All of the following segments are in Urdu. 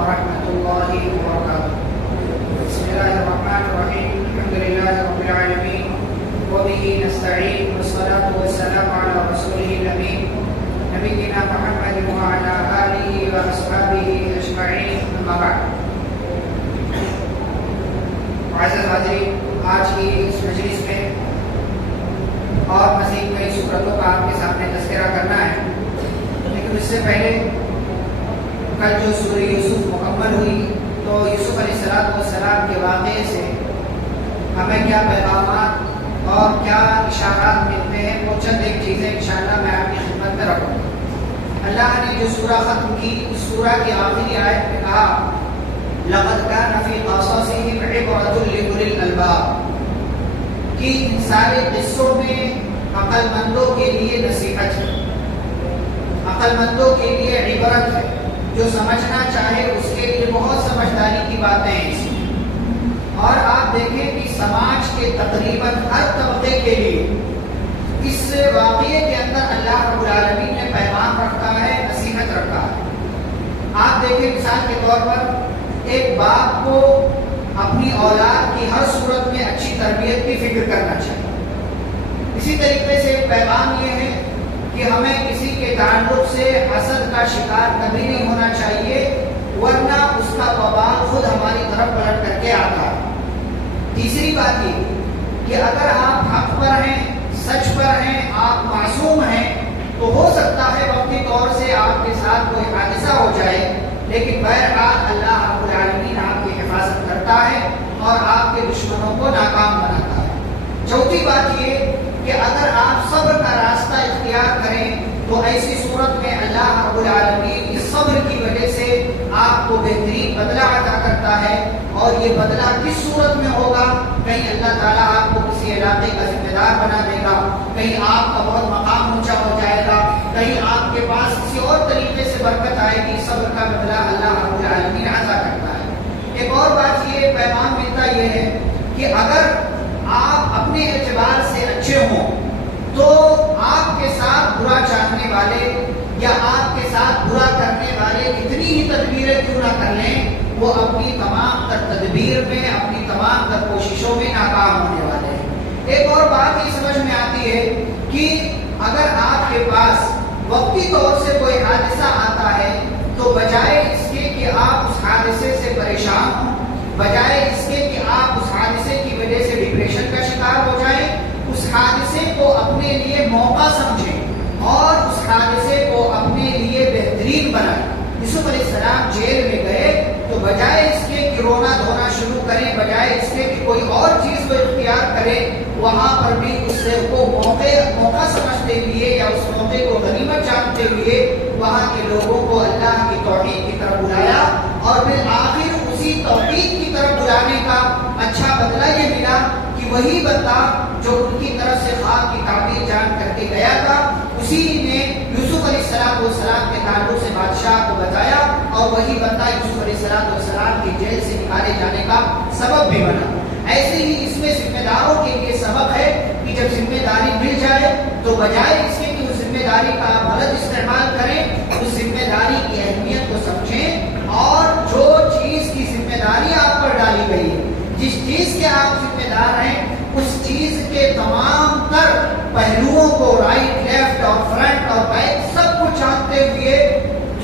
ورحمة الله وبركاته. بسم الله الرحمن الرحيم. الحمد لله رب العالمين وبه نستعين والصلاة والسلام على رسوله الأمين نبينا محمد وعلى آله وأصحابه أجمعين. أما بعد. معزز حاضرین، آج کی اس مجلس میں اور مزید کئی صورتوں کا آپ کے سامنے تذکرہ کرنا ہے، لیکن اس سے پہلے کل جو سورہ یوسف مکمل ہوئی تو یوسف علیہ السلام کے واقعے سے ہمیں کیا پیغامات اور کیا اشارات ملتے ہیں، وہ چند ایک چیزیں انشاءاللہ میں آپ کی خدمت میں رکھوں گا. اللہ نے جو سورہ ختم کی، اس سورہ کی آخری آیت میں کہا لَقَدْ كَانَ فِي قَصَصِهِمْ عِبْرَةٌ لِأُولِي الْأَلْبَابِ، کہ ان سارے قصوں میں عقل مندوں کے لیے نصیحت ہے، عقل مندوں کے لیے عبرت ہے. جو سمجھنا چاہے اس کے لیے بہت سمجھداری کی باتیں ہیں اس میں. اور آپ دیکھیں کہ سماج کے تقریباً ہر طبقے کے لیے اس واقعے کے اندر اللہ رب العالمین نے پیغام رکھا ہے، نصیحت رکھا ہے. آپ دیکھیں مثال کے طور پر ایک باپ کو اپنی اولاد کی ہر صورت میں اچھی تربیت کی فکر کرنا چاہیے. اسی طریقے سے ایک پیغام یہ ہے کہ ہمیں کسی کے تعلق سے حسد کا شکار کبھی نہیں ہونا چاہیے، ورنہ اس کا وبال خود ہماری طرف پلٹ کر کے آتا ہے. تیسری بات یہ کہ اگر آپ حق پر ہیں، سچ پر ہیں، آپ معصوم ہیں، تو ہو سکتا ہے وقتی طور سے آپ کے ساتھ کوئی حادثہ ہو جائے، لیکن بہرحال اللہ رب العالمین آپ کی حفاظت کرتا ہے اور آپ کے دشمنوں کو ناکام بناتا ہے. چوتھی بات یہ کہ اگر آپ صبر کا راستہ اختیار کریں تو ایسی صورت میں اللہ رب العالمین اس صبر کی وجہ سے آپ کو بہترین بدلہ عطا کرتا ہے. اور یہ بدلہ کس صورت میں ہوگا؟ کہیں اللہ تعالیٰ آپ کو کسی علاقے کا ذمہ دار بنا دے گا، کہیں آپ کا بہت مقام اونچا ہو جائے گا، کہیں آپ کے پاس کسی اور طریقے سے برکت آئے گی. صبر کا بدلہ اللہ رب العالمین عطا کرتا ہے. ایک اور بات یہ پیغام ملتا یہ ہے کہ اگر آپ اپنے اعتبار سے اچھے ہوں تو آپ کے ساتھ برا چاہنے والے یا آپ کے ساتھ برا کرنے والے کتنی ہی تدبیریں کیوں نہ کر لیں، وہ اپنی تمام تر تدبیر میں، اپنی تمام تر کوششوں میں ناکام ہونے والے ہیں. ایک اور بات یہ سمجھ میں آتی ہے کہ اگر آپ کے پاس وقتی طور سے کوئی حادثہ آتا ہے تو بجائے اس کے کہ آپ اس حادثے سے پریشان ہوں، بجائے اس کے کہ آپ اس حادثے کی وجہ سے ڈپریشن کا شکار ہو جائیں، اس حادثے کو اپنے لیے موقع سمجھیں اور اس حادثے کو اپنے لیے بہترین بنائیں. یوسف علیہ السلام جیل میں گئے تو بجائے اس کے کہ رونا دھونا شروع کریں، بجائے اس کے کہ کوئی اور چیز کو اختیار کریں، وہاں پر بھی اس سے کو موقع سمجھتے ہوئے یا اس موقع کو غنیمت جانتے ہوئے وہاں کے لوگوں کو اللہ کی توحید کی طرف بلایا. اور بالآخر اسی توحید کی طرف بلانے کا اچھا بدلہ یہ ملا کہ وہی بندہ جو ان کی طرف سے خواب کی تعبیر جان کر کے گیا تھا، اسی نے یوسف علیہ السلام کے تعلق سے بادشاہ کو بتایا، اور وہی بندہ یوسف علیہ السلام کی جیل سے نکالے جانے کا سبب بھی بنا. ایسے ہی اس میں ذمہ داروں کے لیے سبب ہے کہ جب ذمہ داری مل جائے تو بجائے اس کے کہ اس ذمہ داری کا آپ غلط استعمال کریں، اس ذمہ داری کی اہمیت کو سمجھیں اور جو چیز کی ذمہ داری آپ پر ڈالی گئی ہے، جس چیز کے آپ ذمہ دار ہیں، اس چیز کے تمام تر پہلوؤں کو رائٹ لیفٹ اور فرنٹ اور بیک سب کچھ جانتے ہوئے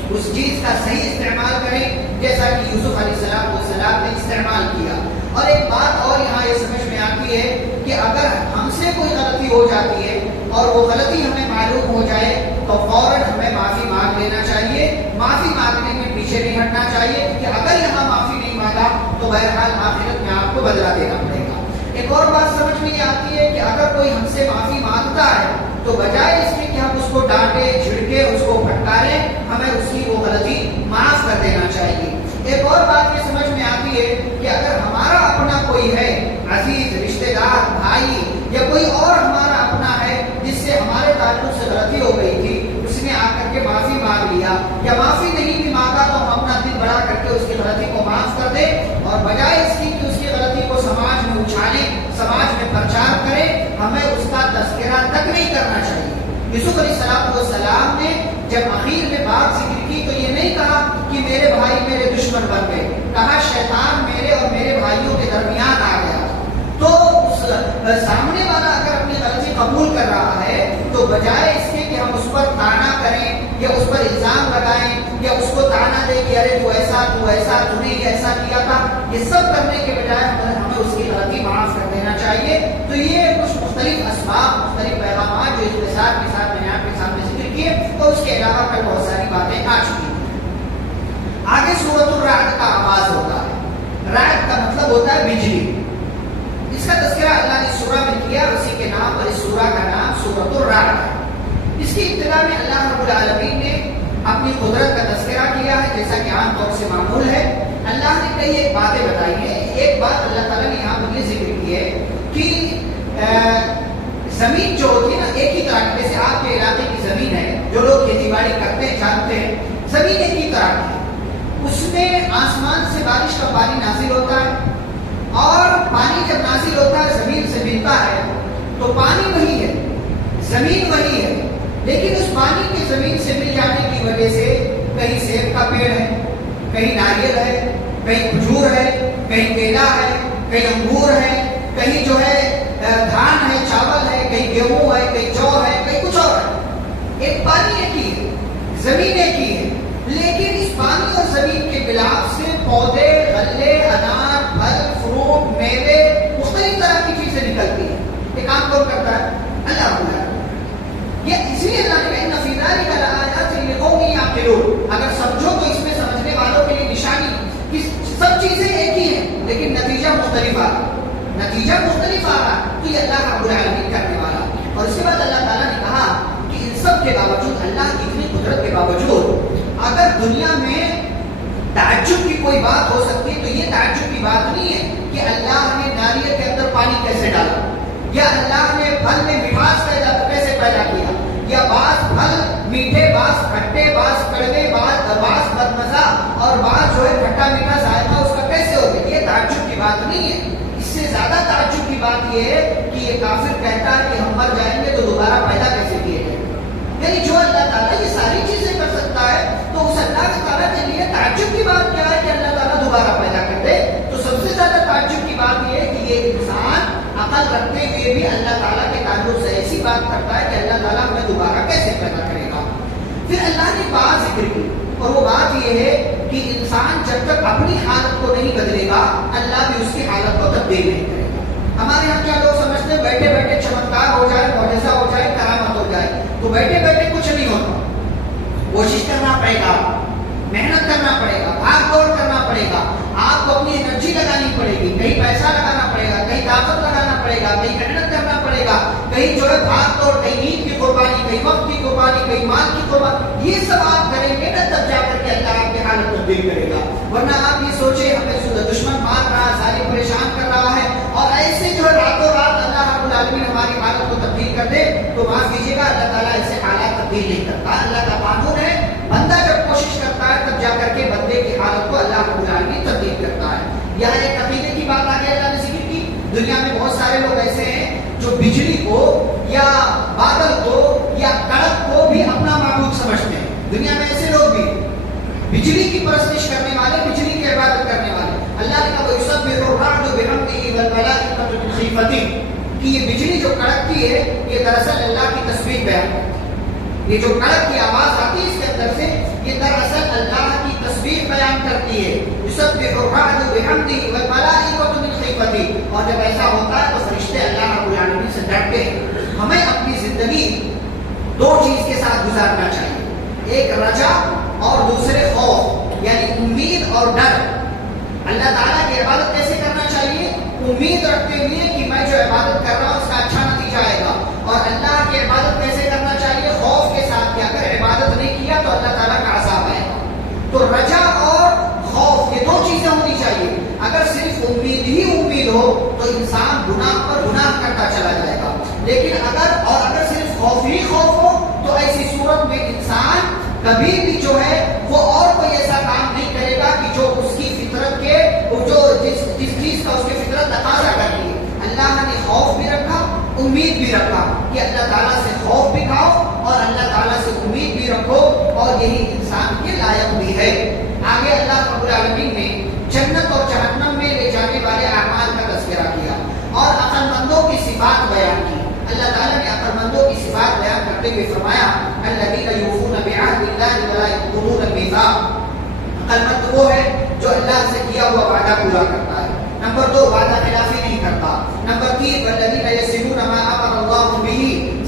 اس چیز کا صحیح استعمال کریں جیسا کہ یوسف علیہ السلام نے استعمال کیا. اور ایک بات اور یہاں یہ سمجھ میں آتی ہے کہ اگر ہم سے کوئی غلطی ہو جاتی ہے اور وہ غلطی ہمیں معلوم ہو جائے تو فوراً ہمیں معافی مانگ لینا چاہیے. معافی مانگنے میں پیچھے نہیں ہٹنا چاہیے کہ اگر یہاں معافی نہیں مانگا تو بہرحال آخرت میں آپ کو بدلہ دینا پڑے گا. ایک اور بات سمجھ میں آتی ہے کہ اگر کوئی ہم سے معافی مانگتا ہے تو بجائے اس کے کہ ہم اس کو ڈانٹے جھڑکے اس کو پھٹکاریں، ہمیں اس کی وہ غلطی معاف کر دینا چاہیے. ایک اور بات یہ سمجھ میں آتی ہے کہ اگر ہمارا اپنا کوئی ہے، عزیز رشتہ دار بھائی یا کوئی اور ہمارا اپنا ہے جس سے ہمارے تعلق سے غلطی ہو گئی تھی، اس نے آ کر کے معافی مانگ لیا یا معافی نہیں بھی مانگا تو ہم اپنا دل بڑا کر کے اس کی غلطی کو معاف کر دیں، اور بجائے اس کی کہ اس کی غلطی کو سماج میں اچھالیں، سماج میں پرچار کریں، ہمیں اس کا تذکرہ تک نہیں کرنا چاہیے. یوسف علیہ السلام نے جب اخیر میں بات ذکر کی تو یہ نہیں کہا کہ میرے بھائی میرے دشمن دشمن بن گئے. کہا شیطان میرے اور میرے بھائیوں کے درمیان آ گیا. تو سامنے والا اگر اپنی غلطی قبول کر رہا ہے تو بجائے اس کے کہ ہم اس پر تانا کریں یا اس پر الزام لگائیں یا اس کو تانا دیں کہ ارے تو ایسا تو نے ایسا کیا تھا، یہ سب کرنے کے بجائے ہمیں اس کی غلطی معاف کر دینا چاہیے. تو یہ کچھ مختلف اسباب، مختلف پیغامات جو اختصار کے ساتھ میں نے آپ کے سامنے ذکر کیے، اور اس کے علاوہ کل بہت ساری باتیں آ چکی ہیں. آگے سورۃ الرعد کا آغاز ہوتا ہے. رعد کا مطلب ہوتا ہے بجلی. اس کا تذکرہ اللہ نے سورہ میں کیا، اسی کے نام پر اس سورہ کا نام سورۃ الرعد ہے. اس کی ابتدا میں اللہ رب العالمین نے اپنی قدرت کا تذکرہ کیا ہے، جیسا کہ عام طور سے معمول ہے. اللہ نے کئی ایک باتیں بتائی ہیں. ایک بات اللہ تعالیٰ نے یہاں پر یہ ذکر کی ہے کہ زمین جو ہوتی ہے نا ایک ہی طرح کی، جیسے آپ کے علاقے کی زمین ہے، جو لوگ کھیتی باڑی کرتے ہیں جانتے ہیں زمین ایک ہی طرح کی ہے. اس میں آسمان سے بارش کا پانی نازل ہوتا ہے، اور پانی جب نازل ہوتا ہے زمین سے ملتا ہے تو پانی وہی ہے، زمین وہی ہے، لیکن اس پانی کے زمین سے مل جانے کی وجہ سے کہیں سیب کا پیڑ ہے، کہیں ناریل ہے، کہیں کھجور ہے، کہیں کیلا ہے، کہیں انگور ہے، کہیں جو ہے دھان ہے، چاول ہے، کہیں گیہوں ہے، کہیں جو ہے، کہیں کچھ اور ہے. ایک پانی ایک ہی ہے، زمین ایک ہی ہے، لیکن اس پانی اور زمین کے ملاپ سے پودے، غلے، انار، پھل، فروٹ، میوے، مختلف طرح کی چیزیں نکلتی ہیں. یہ کام کون کرتا ہے؟ اللہ بولا. یہ اسی لیے اللہ نے ان فی ذلک لآیات لقوم یعقلون. اگر سمجھو تو اس میں سمجھنے والوں کے لیے نشانی کہ سب چیزیں ایک ہی ہیں لیکن نتیجہ مختلف آ رہا. تو یہ اللہ رب العالمین کرنے والا. اور اس کے بعد اللہ تعالیٰ نے کہا کہ ان سب کے باوجود، اللہ کی اتنی قدرت کے باوجود، اگر دنیا میں تعجب کی کوئی بات ہو سکتی ہے تو یہ تعجب کی بات نہیں ہے کہ اللہ نے ناریل کے اندر پانی کیسے ڈالا، یا اللہ نے پھل میں مٹھاس کیسے پیدا کیا، یا بعض پھل میٹھے، بعض کھٹے، بعض کڑوے، بعض بدمزہ، اور بعض جو ہے کھٹا میٹھا ذائقہ اس کا کیسے ہو گیا. یہ تعجب کی بات نہیں ہے. اس سے زیادہ تعجب کی بات یہ ہے کہ یہ کافر کہتا ہے کہ ہم مر جائیں گے تو دوبارہ پیدا کیسے کیے گئے. یعنی جو اللہ تعالیٰ یہ ساری چیزیں کر سکتا ہے تو اس اللہ تعالیٰ کے لیے تعجب کی بات کیا ہے کہ اللہ تعالیٰ دوبارہ پیدا کر دے. تو سب سے زیادہ تعجب کی بات یہ ہے کہ یہ انسان عقل رکھتے ہوئے بھی اللہ تعالیٰ کے تعلق سے ایسی بات کرتا ہے کہ اللہ تعالیٰ ہمیں دوبارہ کیسے پیدا کرے گا. پھر اللہ نے بات ذکر کی، اور وہ بات یہ ہے کہ انسان جب تک اپنی حالت کو نہیں بدلے گا اللہ بھی اس کی حالت کو تبدیل نہیں کرے گا. ہمارے یہاں کیا لوگ سمجھتے ہیں بیٹھے بیٹھے چمتکار ہو جائے، معجزہ ہو جائے، کرامت ہو جائے. تو بیٹھے بیٹھے کچھ نہیں ہوتا. کوشش کرنا پڑے گا، محنت کرنا پڑے گا، بھاگ دوڑ کرنا پڑے گا، آپ کو اپنی انرجی لگانی پڑے گی، کہیں پیسہ لگانا پڑے گا، کہیں طاقت لگانا پڑے گا، کہیں محنت کرنا پڑے گا، کہیں جو ہے بھاگ دوڑ، کہیں نیند کی قربانی، کہیں وقت کی قربانی، کہیں مال کی قربانی. یہ سب آپ کریں گے نا تب جا کر کے اللہ آپ کی حالت تبدیل کرے گا. ورنہ آپ یہ سوچیں ہمیں دشمن مار رہا ہے، ظالم پریشان کر رہا ہے، اور ایسے جو ہے راتوں رات اللہ رب العالمین ہماری حالت کو تبدیل کر دے تو معاف کیجیے گا اللہ تعالیٰ ایسے حالات تبدیل نہیں کرتا. اللہ کا قانون ہے، بندہ جب کوشش کرتا ہے تب جا کر کے بندے کی حالت کو اللہ رب العالمین تبدیل کرتا ہے. یہاں ایک عقیدے کی بات آگے اللہ نے ذکر کی. دنیا میں بہت سارے لوگ ایسے ہیں جو بجلی کو یا بادل کو یا کڑک کو بھی اپنا معبود سمجھتے ہیں. دنیا میں ایسے لوگ بھی بجلی کی پرستش کرنے والے، بجلی کی عبادت کرنے والے. اللہ نے کہا وَيُسَبِّحُ الرَّعْدُ بِحَمْدِهِ وَالْمَلَائِكَةُ مِنْ خِيفَتِهِ کہ یہ بجلی جو کڑکتی ہے یہ دراصل اللہ کی تسبیح بیان کرتی ہے. یہ جو کڑک کی آواز آتی ہے اس کے اندر سے یہ دراصل اللہ کی تسبیح بیان کرتی ہے. يُسَبِّحُ الرَّعْدُ بِحَمْدِهِ وَالْمَلَائِكَةُ مِنْ خِيفَتِهِ. اور جب ایسا ہوتا ہے تو فرشتے اللہ رب العالمین سے ڈرتے ہیں. ہمیں اپنی زندگی دو چیز کے ساتھ گزارنا چاہیے، ایک رجا اور دوسرے خوف، یعنی امید اور ڈر. اللہ تعالیٰ کی عبادت کیسے کرنا چاہیے؟ امید رکھتے ہوئے کہ میں جو عبادت کر رہا ہوں اس کا اچھا نتیجہ آئے گا. اور اللہ کی عبادت کیسے کرنا چاہیے؟ خوف کے ساتھ کہ اگر عبادت نہیں کیا تو اللہ تعالیٰ کا عذاب آئے گا. تو رجا اور خوف یہ دو چیزیں ہونی چاہیے. اگر صرف امید ہی امید ہو تو انسان گناہ پر گناہ کرتا چلا جائے گا، لیکن اگر صرف خوف ہی خوف ہو تو ایسی صورت میں انسان کبھی بھی جو ہے وہ اور کوئی ایسا کام نہیں کرے گا کہ جو اس کی فطرت کے جو جس چیز کا اس کی فطرت تقاضا کرتی ہے. اللہ نے خوف بھی رکھا، امید بھی رکھا کہ اللہ تعالیٰ سے خوف بھی کھاؤ اور اللہ تعالیٰ سے امید بھی رکھو، اور یہی انسان کے لائق بھی ہے. آگے اللہ رب العالمین جنت اور جہنم میں لے جانے والے اعمال کا تذکرہ کیا اور عقل مندوں کی صفات بیان کی. اللہ تعالیٰ نے عقل مندوں کی صفات بیان کرتے ہوئے فرمایا الذین یوفون بعہد اللہ ولا ینقضون المیثاق. عقل مند وہ ہے جو اللہ سے کیا ہوا وعدہ پورا کرتا ہے. نمبر 2 وعدہ خلافی نہیں کرتا. نمبر 3 والذین یصلون ما امر اللہ بہ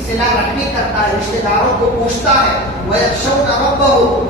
صلہ رحمی کرتا ہے, رشتہ داروں کو پوچھتا ہے. ویخشون ربہ.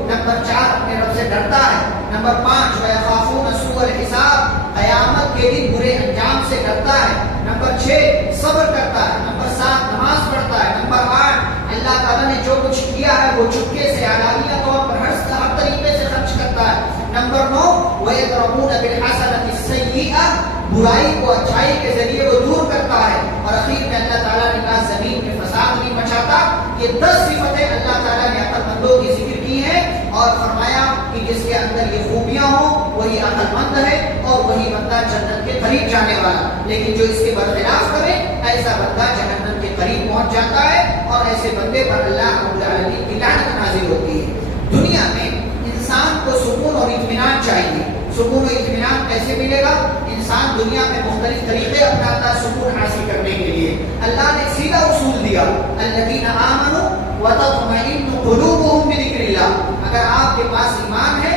نمبر 4 اپنے رب سے ڈرتا ہے. نمبر 5 ویخافون سوء الحساب, قیامت کے دن برے انجام سے ڈرتا ہے. نمبر 6 صبر کرتا ہے. نمبر 7 نماز پڑھتا ہے. نمبر 8 اللہ تعالیٰ نے جو کچھ کیا ہے وہ چپکے سے علانیہ طور پر ہر طریقے سے خرچ کرتا ہے. نمبر 9 وَيَدْرَؤُونَ بِالْحَسَنَةِ السَّيِّئَةِ, برائی کو اچھائی کے ذریعے وہ دور کرتا ہے. اور اخیر میں اللہ تعالیٰ نے کہا زمین میں فساد نہیں مچاتا. یہ 10 صفتیں اللہ تعالیٰ نے عقل مندوں کی ذکر کی ہیں اور فرمایا کہ جس کے اندر یہ خوبیاں ہوں وہی عقل مند ہے اور وہی بندہ جنت کے قریب جانے والا. لیکن جو اس کے برخلاف کرے ایسا بندہ جہنم کے قریب پہنچ جاتا ہے اور ایسے بندے پر اللہ رب العالمین کی لعنت نازل ہوتی ہے. دنیا میں انسان کو سکون اور اطمینان چاہیے. سکون و اطمینان کیسے ملے گا؟ انسان دنیا میں مختلف طریقے اپناتا ہے سکون حاصل کرنے کے لیے. اللہ نے سیدھا اصول دیا الذین آمنوا وتطمئن قلوبهم بذکر اللہ. اگر آپ کے پاس ایمان ہے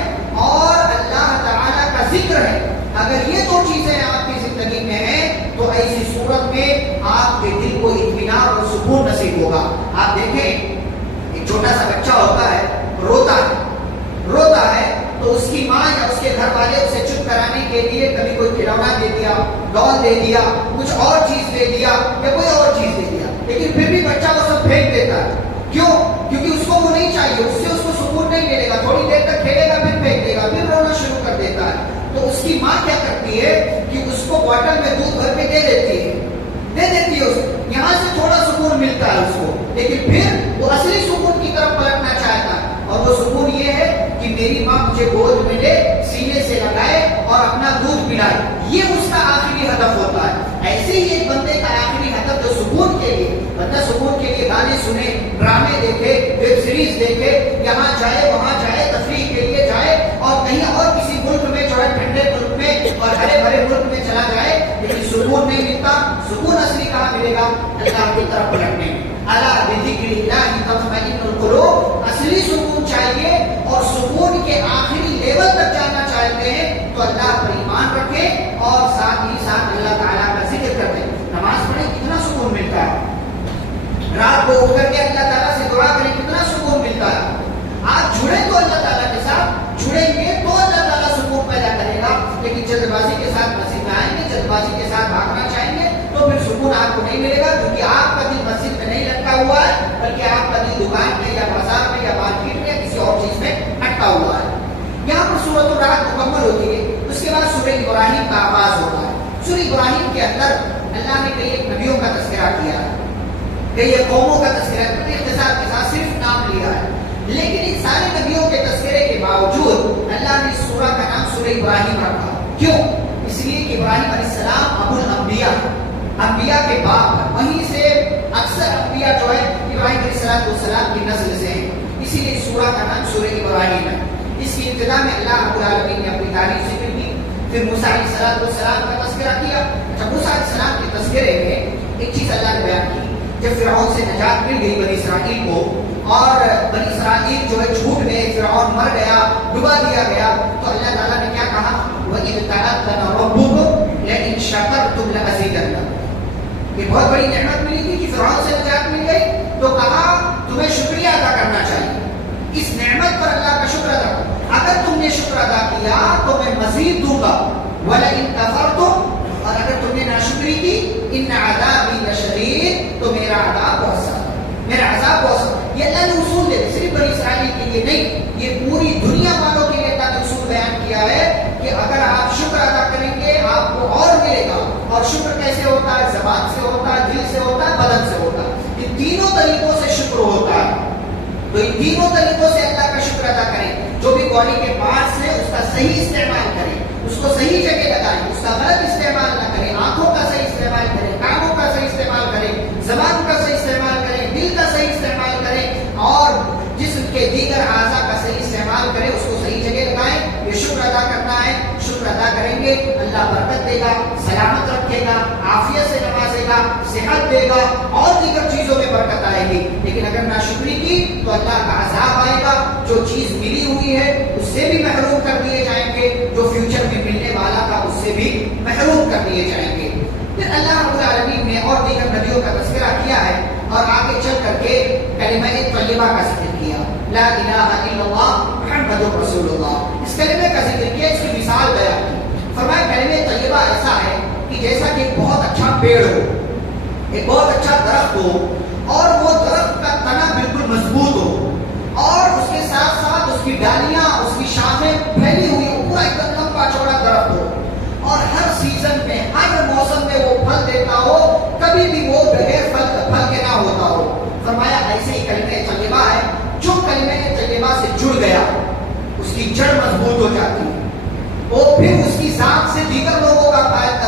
اور اللہ تعالی کا ذکر ہے, اگر یہ 2 چیزیں آپ کی زندگی میں ہیں تو ایسی صورت میں آپ کے دل کو اطمینان اور سکون نصیب ہوگا. آپ دیکھیں ایک چھوٹا سا بچہ ہوتا ہے, روتا ہے تو اس کی ماں یا اس کے گھر والے اسے چپ کرانے کے لیے کبھی کوئی کھلونا دے دیا, ڈال دے دیا, کچھ اور چیز دے دیا یا کوئی اور چیز دے دیا, لیکن پھر بھی بچہ وہ سب پھینک دیتا ہے. کیوں؟ کیونکہ اس کو وہ نہیں چاہیے, اس سے اس کو سکون نہیں ملے گا. تھوڑی دیر تک کھیلے گا پھر پھینک دے گا, پھر رونا شروع کر دیتا ہے. تو اس کی ماں کیا کرتی ہے کہ اس کو بوتل میں دودھ بھر کے دے دیتی ہے. یہاں سے تھوڑا سکون ملتا ہے اس کو, لیکن پھر وہ اصلی سکون کی طرف پلٹنا چاہتا ہے. اور وہ سکون یہ ہے کہ میری ماں مجھے گود میں لے, سینے سے لگائے اور اپنا دودھ پلائے. یہ اس کا آخری ہدف ہوتا ہے. ایسے ہی ایک بندے کا آخری ہدف جو سکون کے لیے, بندہ سکون کے لیے گانے سنے, ڈرامے دیکھے, ویب سیریز دیکھے, یہاں جائے وہاں جائے, تفریح کے لیے جائے اور کہیں اور کسی ملک میں جو ہے ٹھنڈے ملک میں اور ہرے بھرے ملک میں چلا جائے, لیکن سکون نہیں ملتا. سکون اصلی کہاں ملے گا؟ اللہ کی طرف پلٹنے میں. الا بذکر اللہ تطمئن القلوب. اصلی سکون چاہیے اور سکون کے آخری لیول تک جانا چاہتے ہیں تو اللہ پر ایمان رکھیں اور ساتھ ہی ساتھ اللہ تعالیٰ کا ذکر کرتے ہیں. نماز پڑھیں کتنا سکون ملتا ہے. رات کو اٹھ کر کے اللہ تعالیٰ سے دعا کریں کتنا سکون ملتا ہے. آپ جڑے تو اللہ تعالیٰ کے ساتھ جڑیں گے تو اللہ تعالیٰ سکون پیدا کرے گا. لیکن جلد بازی کے ساتھ مسجد میں آئیں گے, جلد بازی کے ساتھ بھاگنا چاہیں گے تو پھر سکون آپ کو نہیں ملے گا, کیونکہ آپ کا دل مسجد میں نہیں لٹکا ہوا ہے بلکہ آپ کا دل دکان میں یا بازار میں یا مارکیٹ میں یا کسی اور چیز میں اٹکا ہوا ہے. یہاں پر سورۃ الرعد مکمل ہوتی ہے. اس کے بعد سورہ ابراہیم کا آغاز ہوتا ہے. سورہ ابراہیم کے اندر اللہ نے کئی ایک نبیوں کا تذکرہ کیا ہے, کئی ایک قوموں کا تذکرہ کیا, اختصار کے ساتھ صرف نام لیا ہے. لیکن ان سارے نبیوں کے تذکرے کے باوجود اللہ نے اس سورہ کا نام سورہ ابراہیم رکھا. کیوں؟ اس لیے کہ ابراہیم علیہ السلام ابو الانبیاء, انبیاء کے باپ, وہیں سے اکثر انبیاء جو ہے ابراہیم علیہ السلام کی نسل سے ہیں. اسی لیے سورہ کا نام سورہ ابراہیم ہے. اس کی ابتدا میں اللہ رب العالمین نے اپنی تعریف ذکر کی, پھر موسیٰ علیہ السلام کا تذکرہ کیا. موسیٰ علیہ السلام کے تذکرے میں ایک چیز اللہ نے بیان کی, جب فرعون سے نجات مل گئی بنی اسرائیل کو اور بنی اسرائیل جو ہے جھوٹ میں فرعون مر گیا, ڈبا دیا گیا, تو اللہ تعالیٰ نے کیا کہا وَإِذْ تَعَذَّنَ رَبُّكُمْ لَئِنْ شَكَرْتُمْ لَأَزِيدَنَّكُمْ. یہ بہت بڑی نعمت ملی تھی کہ فرعون سے نجات مل گئی, تو کہا تمہیں شکریہ ادا کرنا چاہیے. اس نعمت پر اللہ کا شکر ادا کرو. اگر تم نے شکر ادا کیا تو میں مزید دوں گا. وَلَئِنْ كَفَرْتُمْ, اور اگر تم نے ناشکری کی إِنَّ عَذَابِي لَشَدِيدٌ, تو میرا عذاب بہت سخت, میرا عذاب بہت سخت. یہ اللہ نے اصول دے صرف بنی اسرائیل کے لیے نہیں, یہ پوری دنیا والوں کے لیے اللہ نے اصول بیان کیا ہے کہ اگر آپ شکر ادا کریں گے آپ کو اور ملے گا. اور شکر کیسے ہوتا ہے؟ زبان سے ہوتا ہے, دل سے ہوتا ہے, بدن سے ہوتا ہے. ان تینوں طریقوں سے شکر ہوتا ہے. تو ان تینوں طریقوں سے اللہ کا شکر ادا کریں. جو بھی باڈی کے پارٹس ہیں اس کا صحیح استعمال کریں, اس کو صحیح جگہ لگائیں, اس کا غلط استعمال نہ کریں. آنکھوں کا صحیح استعمال کریں, کانوں کا صحیح استعمال کریں, زبان کا صحیح استعمال کریں, دل کا صحیح استعمال کریں اور جسم کے دیگر اعضاء کا صحیح استعمال کریں, اس کو صحیح جگہ لگائیں. یہ شکر ادا کرنا ہے. شکر ادا دے گا اور دیگر چیزوں میں برکت آئے گی. لیکن اگر ناشکری کی تو اللہ کا عذاب آئے گا. جو چیز ملی ہوئی ہے اس سے بھی محروم کر دیے جائیں گے, جو فیوچر میں ملنے والا تھا اس سے بھی محروم کر دیے جائیں گے. پھر اللہ رب العالمین نے اور دیگر نبیوں کا تذکرہ کیا ہے اور آگے چل کر کے کلمہ طیبہ کا ذکر کیا, لا الہ الا اللہ محمد رسول اللہ. اس کلمے کا ذکر کیا, اس کی مثال بیان کی. فرمایا کلمہ طیبہ ایسا ہے کہ جیسا کہ ایک بہت اچھا پیڑ ہو, ایک بہت اچھا درخت ہو, اور وہ درخت کا تنا بالکل مضبوط ہو, اور اس کے ساتھ ساتھ اس کی ڈالیاں, اس کی شاخیں پھیلی ہوئی ہو, پورا ایک دم لمبا چوڑا درخت ہو, اور ہر سیزن میں ہر موسم میں وہ پھل دیتا ہو, کبھی بھی وہ بغیر پھل کے نہ ہوتا ہو. فرمایا ایسے ہی کلمہ طیبہ ہے. جو کلمہ طیبہ سے جڑ گیا اس کی جڑ مضبوط ہو جاتی ہے, وہ پھر اس کی ذات سے دیگر لوگوں کا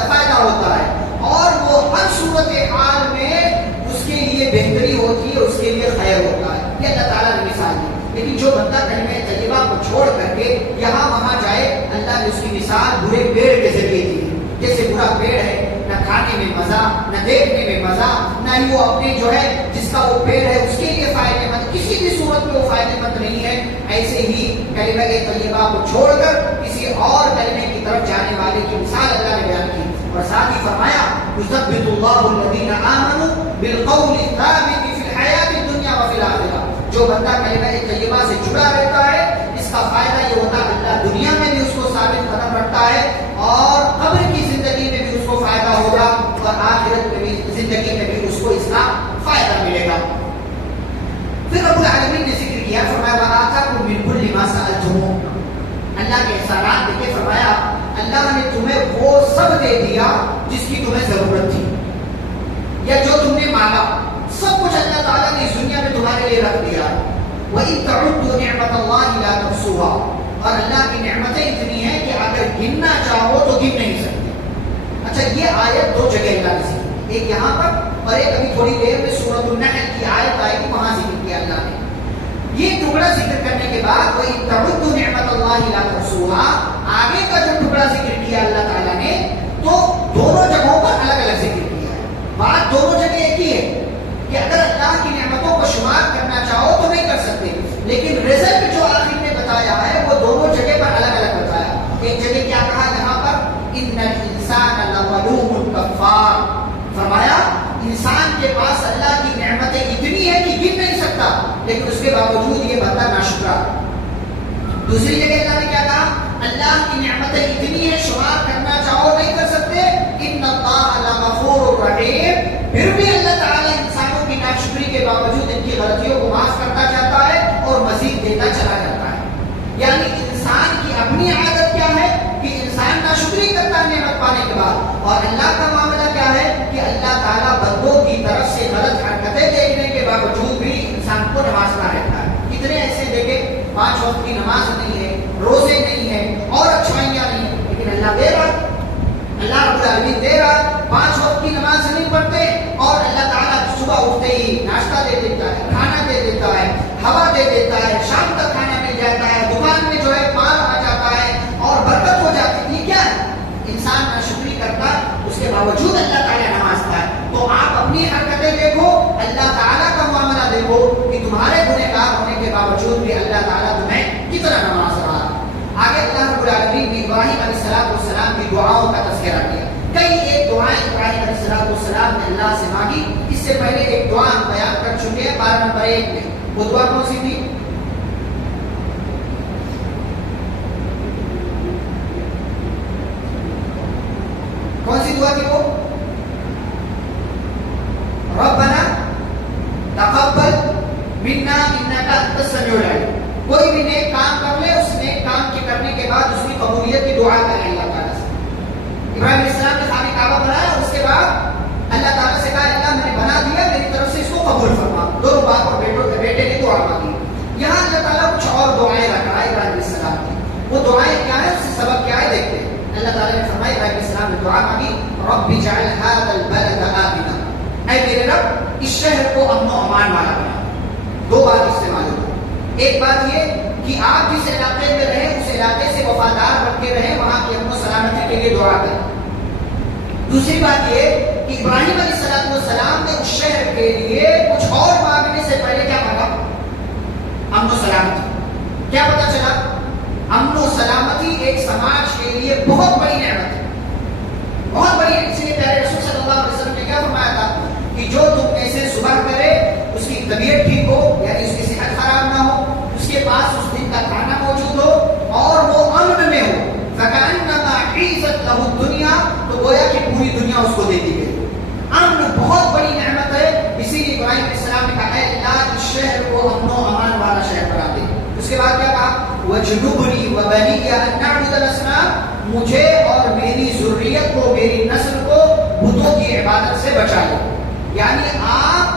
فائدہ ہوتا ہے, اور وہ ہر صورت حال میں اس کے لیے بہتری ہوتی ہے, اس کے لیے خیر ہوتا ہے. یہ اللہ تعالیٰ نے مثال دی. لیکن جو بندہ کلمہ طیبہ کو چھوڑ کر کے یہاں وہاں جائے, اللہ نے اس کی مثال برے پیڑ کے ذریعے دی. جیسے برا پیڑ ہے, نہ کھانے میں مزہ, نہ دیکھنے میں مزہ, نہ ہی وہ اپنے جو ہے جس کا وہ پیڑ ہے اس کے لیے فائدے مند, کسی بھی صورت میں وہ فائدے مند نہیں ہے. ایسے ہی کلمہ طیبہ کو چھوڑ کر کسی اور کلمے کی طرف جانے والے کی مثال اللہ نے بیان کی. اور ساتھ ہی فرمایا یثبت اللہ الذین آمنوا بالقول الثابت فی الحیاۃ الدنیا وفی الآخرہ. جو بندہ کلمہ طیبہ سے جڑا رہتا ہے اس کا فائدہ یہ ہوتا ہے اللہ دنیا میں بھی اس کو ثابت قدم رکھتا ہے, اور قبر کی زندگی میں بھی اس کو فائدہ ہوگا, اور آخرت میں بھی زندگی میں بھی اس کو اس کا فائدہ ملے گا. پھر رب العالمین نے ذکر کیا, فرمایا وآتاکم من کل ما سألتموہ. اللہ کے احسانات دیکھے, فرمایا اللہ نے تمہیں وہ سب دے دیا جس کی تمہیں ضرورت تھی, یا جو تم نے مانگا, سب کچھ اللہ تعالیٰ نے اس دنیا میں تمہارے لیے رکھ دیا. وَإِن تَعُدُّوا نِعْمَتَ اللَّهِ لَا تُحْصُوهَا. اور اللہ کی نعمتیں اتنی ہیں کہ اگر گننا چاہو تو گن نہیں سکتے. اچھا, یہ آیت دو جگہ اللہ نے ذکر, ایک یہاں پر اور ایک ابھی تھوڑی دیر میں سورۃ النحل کی آیت آئے گی, وہاں ذکر کیا اللہ نے. یہ ٹکڑا ذکر کرنے کے بعد وَإِن تَعُدُّوا نِعْمَتَ اللَّهِ لَا تُحْصُوهَا, آگے کا جو ٹکڑا ذکر کیا اللہ تعالیٰ نے, تو دونوں جگہوں پر الگ الگ ذکر کیا ہے. بات دونوں جگہ ایک ہی ہے کہ اگر اللہ کی نعمتوں کو شمار کرنا چاہو تو نہیں کر سکتے, لیکن رزلٹ جو آخر میں بتایا ہے وہ دونوں جگہ پر الگ الگ بتایا. ایک جگہ کیا کہا یہاں پر, ان الانسان لظلوم کفار. فرمایا انسان کے پاس اللہ کی نعمتیں اتنی ہیں کہ گن نہیں سکتا, لیکن اس کے باوجود یہ بندہ ناشکرا. دوسری جگہ اللہ نے کیا کہا, اللہ کی نعمتیں اتنی ہیں شمار کرنا چاہو نہیں کر سکتے. ان اللہ لغفور رحیم. پھر بھی اللہ تعالیٰ انسانوں کی ناشکری کے باوجود ان کی غلطیوں کو معاف کرنا چاہتا ہے اور مزید دیتا چلا جاتا ہے. یعنی انسان کی اپنی عادت کیا ہے کہ انسان ناشکری کرتا ہے نعمت پانے کے بعد, اور اللہ کا معاملہ کیا ہے کہ اللہ تعالیٰ بندوں کی طرف سے غلط حرکتیں دیکھنے کے باوجود بھی انسان کو نوازتا رہتا ہے. کتنے ایسے دیکھے 5 وقت کی نماز نہیں ہے, روزے نہیں ہے, اور اچھائیاں نہیں ہیں, لیکن اللہ دے رہا, اللہ رب العالمین دے رہا. 5 وقت کی نماز نہیں پڑھتے اور اللہ تعالیٰ صبح اٹھتے ہی ناشتہ دے دیتا ہے, کھانا دے دیتا ہے, ہوا دے دیتا ہے, شام تک کھانا مل جاتا ہے, دکان میں جو ہے مال آ جاتا ہے اور برکت ہو جاتی ہے. یہ کیا ہے, انسان ناشکری کرتا ہے, اس کے باوجود اللہ تعالیٰ نوازتا ہے. تو آپ اپنی حرکتیں دیکھو, اللہ تعالیٰ کا معاملہ دیکھو کہ تمہارے گنہگار ہونے کے باوجود بھی اللہ تعالیٰ تمہیں کتنا نواز رہا ہے. آگے اللہ رب العالمین نے ابراہیم علیہ السلام کی دعاؤں کا تذکرہ کیا. کئی ایک دعائیں ابراہیم علیہ السلام نے اللہ سے مانگی. اس سے پہلے ایک دعا ہم بیان کر چکے ہیں 12 نمبر 1 میں. وہ دعا کون سی تھی؟ کون سی دعا تھی وہ؟ ربنا تقبل منا انک انت السمیع العلیم. کوئی بھی نیک کام کر لے, اس نیک کام کے کرنے کے بعد اس کی قبولیت کی دعا کرے اللہ تعالیٰ سے. ابراہیم علیہ السلام نے خانہ کعبہ بنایا اور اس کے بعد اللہ تعالیٰ سے کہا اللہ میں نے بنا دیا, میری طرف سے اس کو قبول فرما. دونوں باپ اور بیٹے کی دعا مانگی. یہاں اللہ تعالیٰ کچھ اور دعائیں رکھ رہا ہے ابراہیم علیہ السلام کی. وہ دعائیں کیا ہے, اس سے سبب کیا ہے دیکھتے ہیں. اللہ تعالیٰ نے فرمایا ابراہیم علیہ السلام نے دعا مانگی, رب اجعل هذا البلد آمنا. اے میرے رب اس شہر کو امن و امان والا بنا. 2 بات استعمال ہوئی. ایک بات یہ کہ آپ جس علاقے میں رہیں اس علاقے سے وفادار بن کے رہیں, وہاں کی امن و سلامتی کے لیے دعا کریں. دوسری بات یہ کہ ابراہیم علیہ والسلام نے اس شہر کے لیے کچھ اور مانگنے سے پہلے کیا مانگا؟ امن و سلامتی۔ کیا پتا چلا؟ امن و سلامتی ایک سماج کے لیے بہت بڑی نعمت ہے، بہت بڑی ہے۔ اسی لیے پیارے رسول صلی اللہ علیہ وسلم نے کیا فرمایا تھا کہ جو تم میں سے صبح کرے اس کی طبیعت ٹھیک ہو، یعنی اس کی صحت خراب نہ ہو، اس کے پاس اس دن کا کھانا موجود ہو اور وہ امن میں ہو، فَكَأَنَّمَا حِيزَتْ لَهُ الدُّنْيَا، تو گویا کہ پوری دنیا اس کو دے دی گئی۔ امن بہت بڑی نعمت ہے، اسی لیے ابراہیم علیہ السلام نے کہا ہے اللہ اس شہر کو امن و امان والا شہر بنا دے۔ اس کے بعد کیا کہا؟ وَجْنُبْنِي وَبَنِيَّ أَن نَعْبُدَ الْأَصْنَامَ، مجھے اور میری ذریت کو، میری نسل کو بتوں کی عبادت سے بچا لو۔ یعنی آپ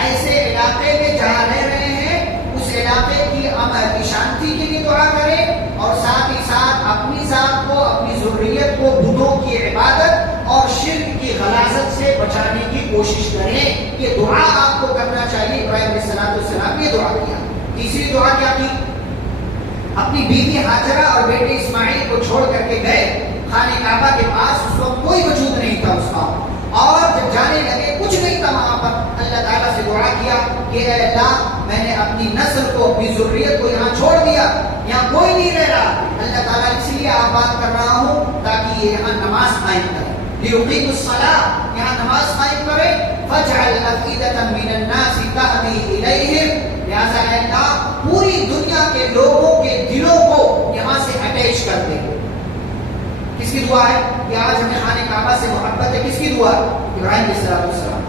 ایسے علاقے میں جہاں رہ رہے ہیں اس علاقے کی امن کی شانتی کے لیے دعا کریں اور ساتھ ہی ساتھ اپنی ذات کو، اپنی ذریت کو بتوں کی عبادت اور شرک کی غلاظت سے بچانے کی کوشش کریں۔ یہ دعا آپ کو کرنا چاہیے۔ ابراہیم علیہ السلام نے دعا کیا۔ تیسری دعا کیا کی؟ اپنی بیوی ہاجرہ اور بیٹے اسماعیل کو چھوڑ کر کے گئے خانہ کعبہ کے پاس، اس وقت کوئی وجود نہیں تھا اس کا، اور جب جانے لگے کچھ نہیں تھا وہاں پر، اللہ تعالیٰ سے دعا کیا کہ اے اللہ میں نے اپنی نسل کو، اپنی ذریت کو یہاں چھوڑ دیا، یہاں کوئی نہیں رہ رہا، اللہ تعالیٰ اس لیے آپ بات کر رہا ہوں تاکہ یہ یہاں نماز قائم کرے، لِيُقِيمُوا الصَّلَاةَ، یہاں نماز قائم کرے، فَاجْعَلْ أَفْئِدَةً مِّنَ النَّاسِ تَهْوِي إِلَيْهِمْ، لہٰذا اے اللہ پوری دنیا کے لوگوں کے دلوں کو یہاں سے اٹیچ کر دے۔ کس کی دعا ہے کہ آج ہمیں خانہ کعبہ سے محبت ہے؟ کس کی دعا؟ ابراہیم علیہ السلام۔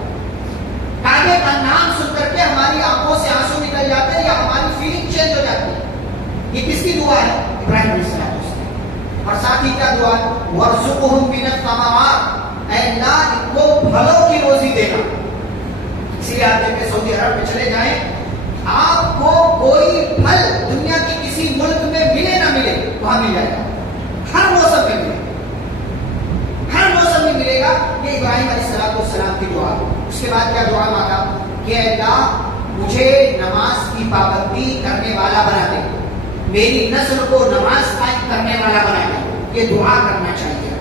کعبے کا نام سن کر کے ہماری آنکھوں سے آنسو نکل جاتے ہیں یا ہماری فیلنگ چینج ہو جاتی ہے۔ یہ کس کی دعا ہے؟ ابراہیم علیہ السلام۔ اور ساتھ ہی کیا دعا ہے؟ وَارْزُقْهُم مِّنَ الثَّمَرَاتِ، اے اللہ ان کو پھلوں کی روزی دینا۔ اسی لیے آپ دیکھیں سعودی عرب میں چلے جائیں، آپ کو کوئی پھل دنیا کے کسی ملک میں ملے نہ ملے وہاں مل جائے گا، ہر موسم میں ملے گا، ہر موسم میں ملے گا۔ یہ ابراہیم علیہ السلام کی دعا۔ اس کے بعد کیا دعا مانگا کہ اللہ مجھے نماز کی پابندی کرنے والا بنا دے، میری نسل کو نماز قائم کرنے والا بنا دے۔ یہ دعا کرنا چاہیے۔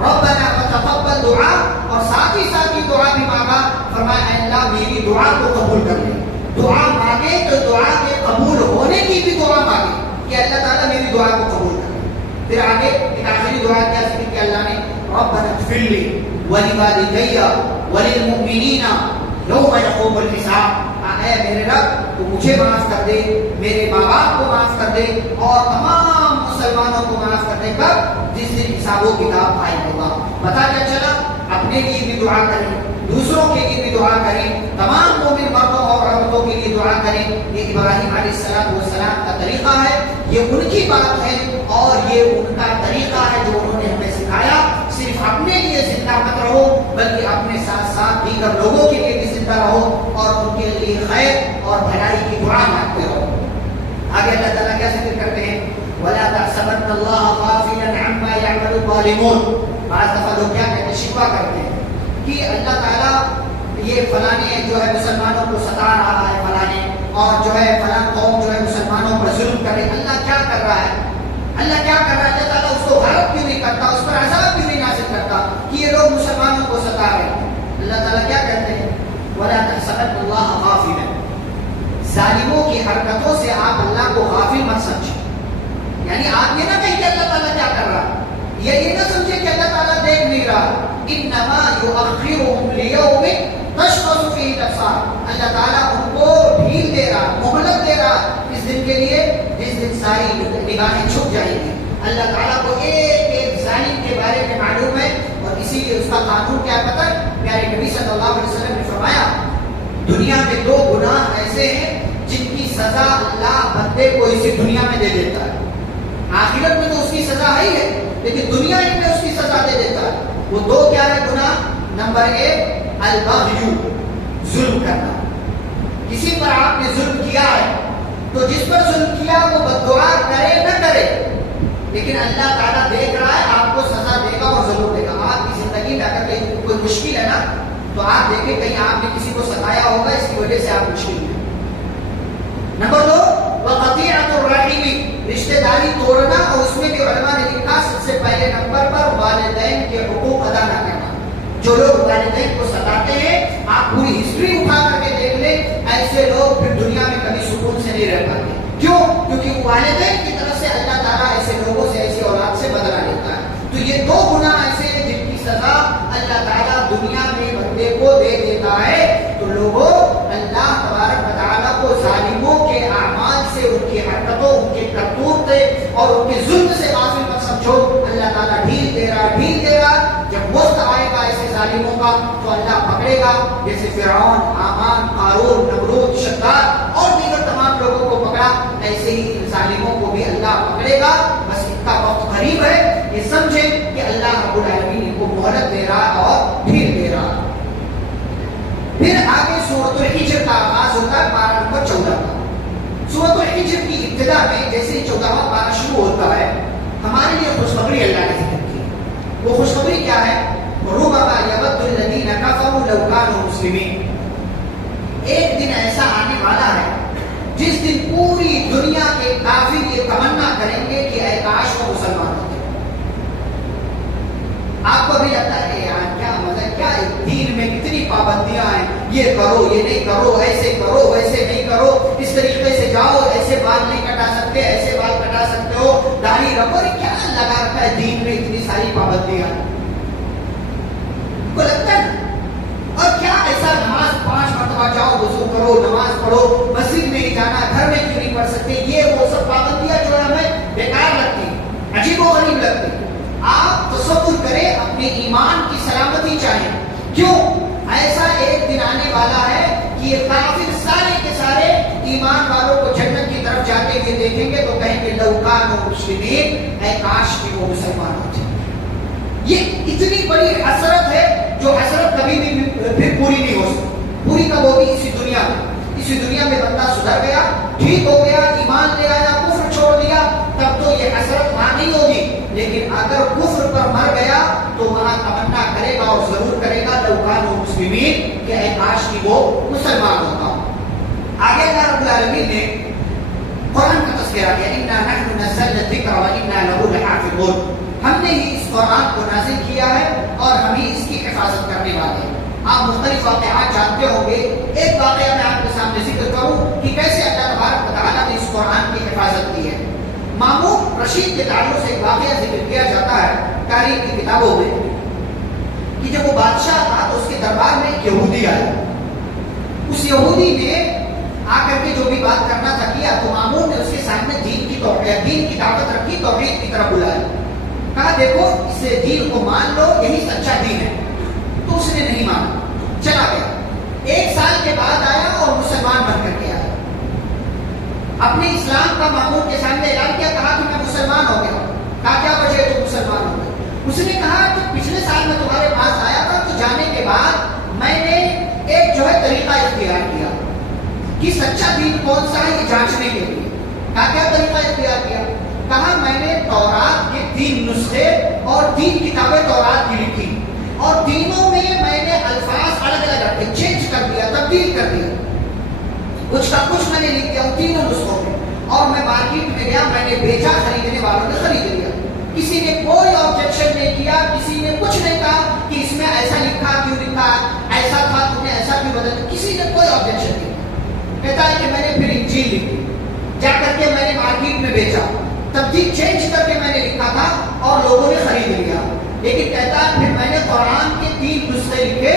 ربنا وتقبل دعا، اور ساتھ ہی دعا بھی مانگا، فرمایا اے اللہ میری دعا کو قبول کر لے۔ دعا مانگے تو دعا کے قبول ہونے کی بھی دعا مانگے کہ اللہ تعالیٰ میری دعا کو قبول کر لے۔ پھر آگے ایک آخری دعا کیا ذکر کہ اللہ نے ربنا اغفر لی ولوالدی وللمؤمنین یوم یقوم الحساب، اے میرے رب تو مجھے معاف کر دے، میرے ماں باپ کو معاف کر دے اور تمام مسلمانوں کو معاف کر دے، کب؟ جس دن حساب و کتاب قائم ہوگا۔ پتہ کیا چلا؟ اپنے لیے بھی دعا کریں، دوسروں کے لیے بھی دعا کریں، تمام مومن مردوں اور عورتوں کے لیے دعا کریں۔ یہ ابراہیم علیہ السلام کا طریقہ ہے، یہ ان کی بات ہے اور یہ ان کا طریقہ ہے جو انہوں نے ہمیں سکھایا۔ صرف اپنے لیے زندہ مت رہو بلکہ اپنے ساتھ ساتھ دیگر لوگوں کے لیے بھی زندہ رہو اور ان کے لیے خیر اور بھلائی کی دعا مانگتے رہو۔ آگے اللہ تعالیٰ کیا ذکر کرتے ہیں؟ وَلَا تَحْسَبَنَّ اللَّهَ غَافِلًا عَمَّا يَعْمَلُ الظَّالِمُونَ۔ بعض دفعہ لوگ کیا کہتے ہیں؟ شکوہ کرتے ہیں کہ اللہ تعالیٰ یہ فلانے جو ہے مسلمانوں کو ستا رہا ہے، فلانے اور جو ہے فلاں قوم جو ہے مسلمانوں پر ظلم کر رہی، اللہ کیا کر رہا ہے؟ اللہ کیا کر رہا ہے؟ اللہ تعالیٰ اس کو غلط کیوں نہیں کرتا، اس پر عذاب کیوں نہیں نازل کرتا کہ یہ لوگ مسلمانوں کو ستا رہے ہیں؟ اللہ تعالیٰ کیا کہتے ہیں؟ وَلَا تَحْسَبَنَّ اللَّهَ غَافِلًا، ظالموں کی حرکتوں سے آپ اللہ کو غافل مت سمجھیں۔ یعنی آپ یہ نہ کہیں کہ اللہ تعالیٰ کیا کر رہا ہے، یہ نہ سمجھیں کہ اللہ تعالیٰ دیکھ نہیں رہا۔ انما یؤخرهم لیوم تشخص فیہ الابصار، اللہ تعالیٰ ان کو ڈھیل دے رہا، مہلت دے رہا اس دن کے لیے جس دن ساری نگاہیں چھپ جائیں گی۔ اللہ تعالیٰ کو ایک ایک ظالم کے بارے میں معلوم ہے اور اسی لیے اس کا قانون کیا پتہ ہے؟ پیارے نبی صلی اللہ علیہ وسلم نے فرمایا دنیا میں دو گناہ ایسے ہیں جن کی سزا اللہ بندے کو اسی دنیا میں دے دیتا ہے، آخرت میں تو اس کی سزا ہے ہی ہے لیکن دنیا میں اس کی سزا دے دیتا ہے۔ وہ دو کیا ہے گناہ؟ نمبر ایک البغی، ظلم کرنا۔ کسی پر آپ نے ظلم کیا ہے تو جس پر ظلم کیا وہ بددعا کرے نہ کرے لیکن اللہ تعالیٰ دیکھ رہا ہے، آپ کو سزا دے گا اور ضرور دے گا۔ آپ کی زندگی میں اگر کہیں کوئی مشکل ہے نا تو آپ دیکھیں کہیں آپ نے کسی کو ستایا ہوگا، اس کی وجہ سے آپ مشکل میں۔ نمبر دو وقطیعۃ الرحم، رشتہ داری توڑنا، اور اس میں بھی علماء نے لکھا سب سے پہلے نمبر پر والدین کے حقوق ادا نہ کرنا۔ جو لوگ والدین کو ستاتے ہیں، آپ پوری ہسٹری اٹھا کر کے دیکھ لیں، ایسے لوگ پھر دنیا میں کبھی سکون سے نہیں رہ پاتے. کیوں؟ کیونکہ والدین کی طرف سے اللہ تعالیٰ ایسے لوگوں سے، ایسی اولاد سے بدلہ لیتا ہے. تو یہ دو گناہ ایسے ہیں جن کی سزا اللہ تعالیٰ دنیا میں بندے کو دے دیتا ہے. تو لوگوں، اللہ تبارک و تعالیٰ کو ظالموں کے اعمال سے، ان کی حرکتوں، ان کے کرتوت اور ان کے ظلم سے غافل مت سمجھو. اللہ تعالیٰ ڈھیل دے رہا، ڈھیل دے رہا. جب وقت آئے گا ایسے ظالموں کا تو اللہ پکڑے گا، جیسے فرعون، حامان، قارون، نمرود، شداد اور دیگر تمام لوگوں کو پکڑا، ایسے ہی ظالموں کو بھی اللہ پکڑے گا. بس ان کا وقت قریب ہے، یہ سمجھیں کہ اللہ رب العالمین کو مہلت دے رہا اور ڈھیل دے رہا. پھر آگے سورۃ الحجر کا آغاز ہوتا ہے پارہ نمبر 14 کا. سورۃ الحجر کی ابتدا میں جیسے 14واں پارہ شروع ہوتا ہے، ہمارے لیے خوشخبری اللہ نے ذکر کی. وہ خوشخبری کیا ہے؟ ربما یود الذین کفروا لو کانوا مسلمین. ایک دن ایسا آنے والا ہے جس دن پوری دنیا کے کافر یہ تمنا کریں گے کہ اے کاش وہ مسلمان ہوتے. آپ کو بھی لگتا ہے یار کیا مزہ، کیا دین میں کتنی پابندیاں ہیں، یہ کرو، یہ نہیں کرو، ایسے کرو، ویسے نہیں کرو، اس طریقے سے جاؤ، ایسے بال نہیں کٹا سکتے، ایسے بال کٹا سکتے ہو، داڑھی رکھو. کیا لگا رکھا ہے دین میں اتنی ساری پابندیاں کو لگتا ہے. اور کیا ایسا نماز 5 مرتبہ جاؤ، وضو کرو، نماز پڑھو، مسجد میں نہیں جانا، گھر میں کیوں نہیں پڑھ سکتے؟ یہ وہ سب پابندیاں جو ہمیں بیکار لگتی، عجیب و غریب لگتی. آپ تصور کریں، اپنے ایمان کی سلامتی چاہیے. کیوں؟ ایسا ایک دن آنے والا ہے کہ یہ کافر سارے کے سارے ایمان والوں کو جنت کی طرف جاتے ہوئے دیکھیں گے تو کہیں گے لو کانوا مسلمین، اے کاش کہ وہ مسلمان ہوتے. یہ اتنی بڑی حسرت ہے جو حسرت کبھی بھی پھر پوری نہیں ہو سکتی. پوری کب ہوگی؟ اسی دنیا میں. اسی دنیا میں بندہ سدھر گیا، ٹھیک ہو گیا، ایمان لے آیا، کفر چھوڑ دیا، تب تو یہ حسرت وہاں نہیں ہوگی. لیکن اگر کفر پر مر گیا تو وہاں تمنا کرے گا اور ضرور کرے گا لو کانوا مسلمین، کہ اے کاش کہ وہ مسلمان ہوتا. آگے اللہ رب العالمین نے قرآن کا تذکرہ کیا، انا نحن نزلنا الذکر وانا له لحافظون. ہم نے ہی اس قرآن کو نازل کیا ہے اور ہم ہی اس کی حفاظت کرنے والے ہیں. آپ مختلف واقعات جانتے ہوں گے. ایک واقعہ میں آپ کے سامنے ذکر کروں کہ کیسے اللہ تبارک و تعالیٰ نے اس قرآن کی حفاظت کی ہے. مامون رشید کے تعلق سے ایک واقعہ ذکر کیا جاتا ہے تاریخ کی کتابوں میں کہ جب وہ بادشاہ تھا تو اس کے دربار میں ایک یہودی آیا. اس یہودی نے آ کر کے جو بھی بات کرنا تھا کیا تو مامون نے اس کے سامنے دین کی دعوت رکھی، توحید کی طرف بلایا. کہا دیکھو اس دین کو مان لو، یہی سچا دین ہے. تو اس نے نہیں مانا، چلا گیا. 1 سال کے بعد آیا اور مسلمان بن کر کے آیا. اپنے اسلام کا مامون کے سامنے اعلان کیا، کہا کہ میں مسلمان ہو گیا. کہا کیا وجہ ہے تو مسلمان ہو گیا؟ اس نے کہا کہ پچھلے سال میں تمہارے پاس آیا تھا تو جانے کے بعد میں نے ایک جو ہے طریقہ اختیار کیا کہ سچا دین کون سا ہے یہ جانچنے کے لیے. کہا کیا طریقہ اختیار کیا؟ کہا میں نے تورات کے 3 نسخے اور 3 کتابیں تورات کی لکھی اور تینوں میں نے الفاظ الگ الگ رکھے، چینج کر دیا، تبدیل کر دیا. کچھ کا کچھ میں نے لکھ دیا ان تینوں نسخوں میں. اور میں مارکیٹ میں گیا، میں نے بیچا، خریدنے والوں نے خرید لیا. کسی نے کوئی آبجیکشن نہیں کیا، کسی نے کچھ نہیں کہا کہ اس میں ایسا لکھا کیوں لکھا، ایسا تھا تم نے ایسا کیوں بدل. کسی نے کوئی آبجیکشن نہیں کیا. کہتا ہے کہ میں نے پھر انجیل لکھی، جا کر کے میں نے مارکیٹ میں بیچا، تبدیل چینج کر کے میں نے لکھا تھا اور لوگوں نے خرید لیا. لیکن کہتا ہے پھر میں نے قرآن کے 3 نسخے لکھے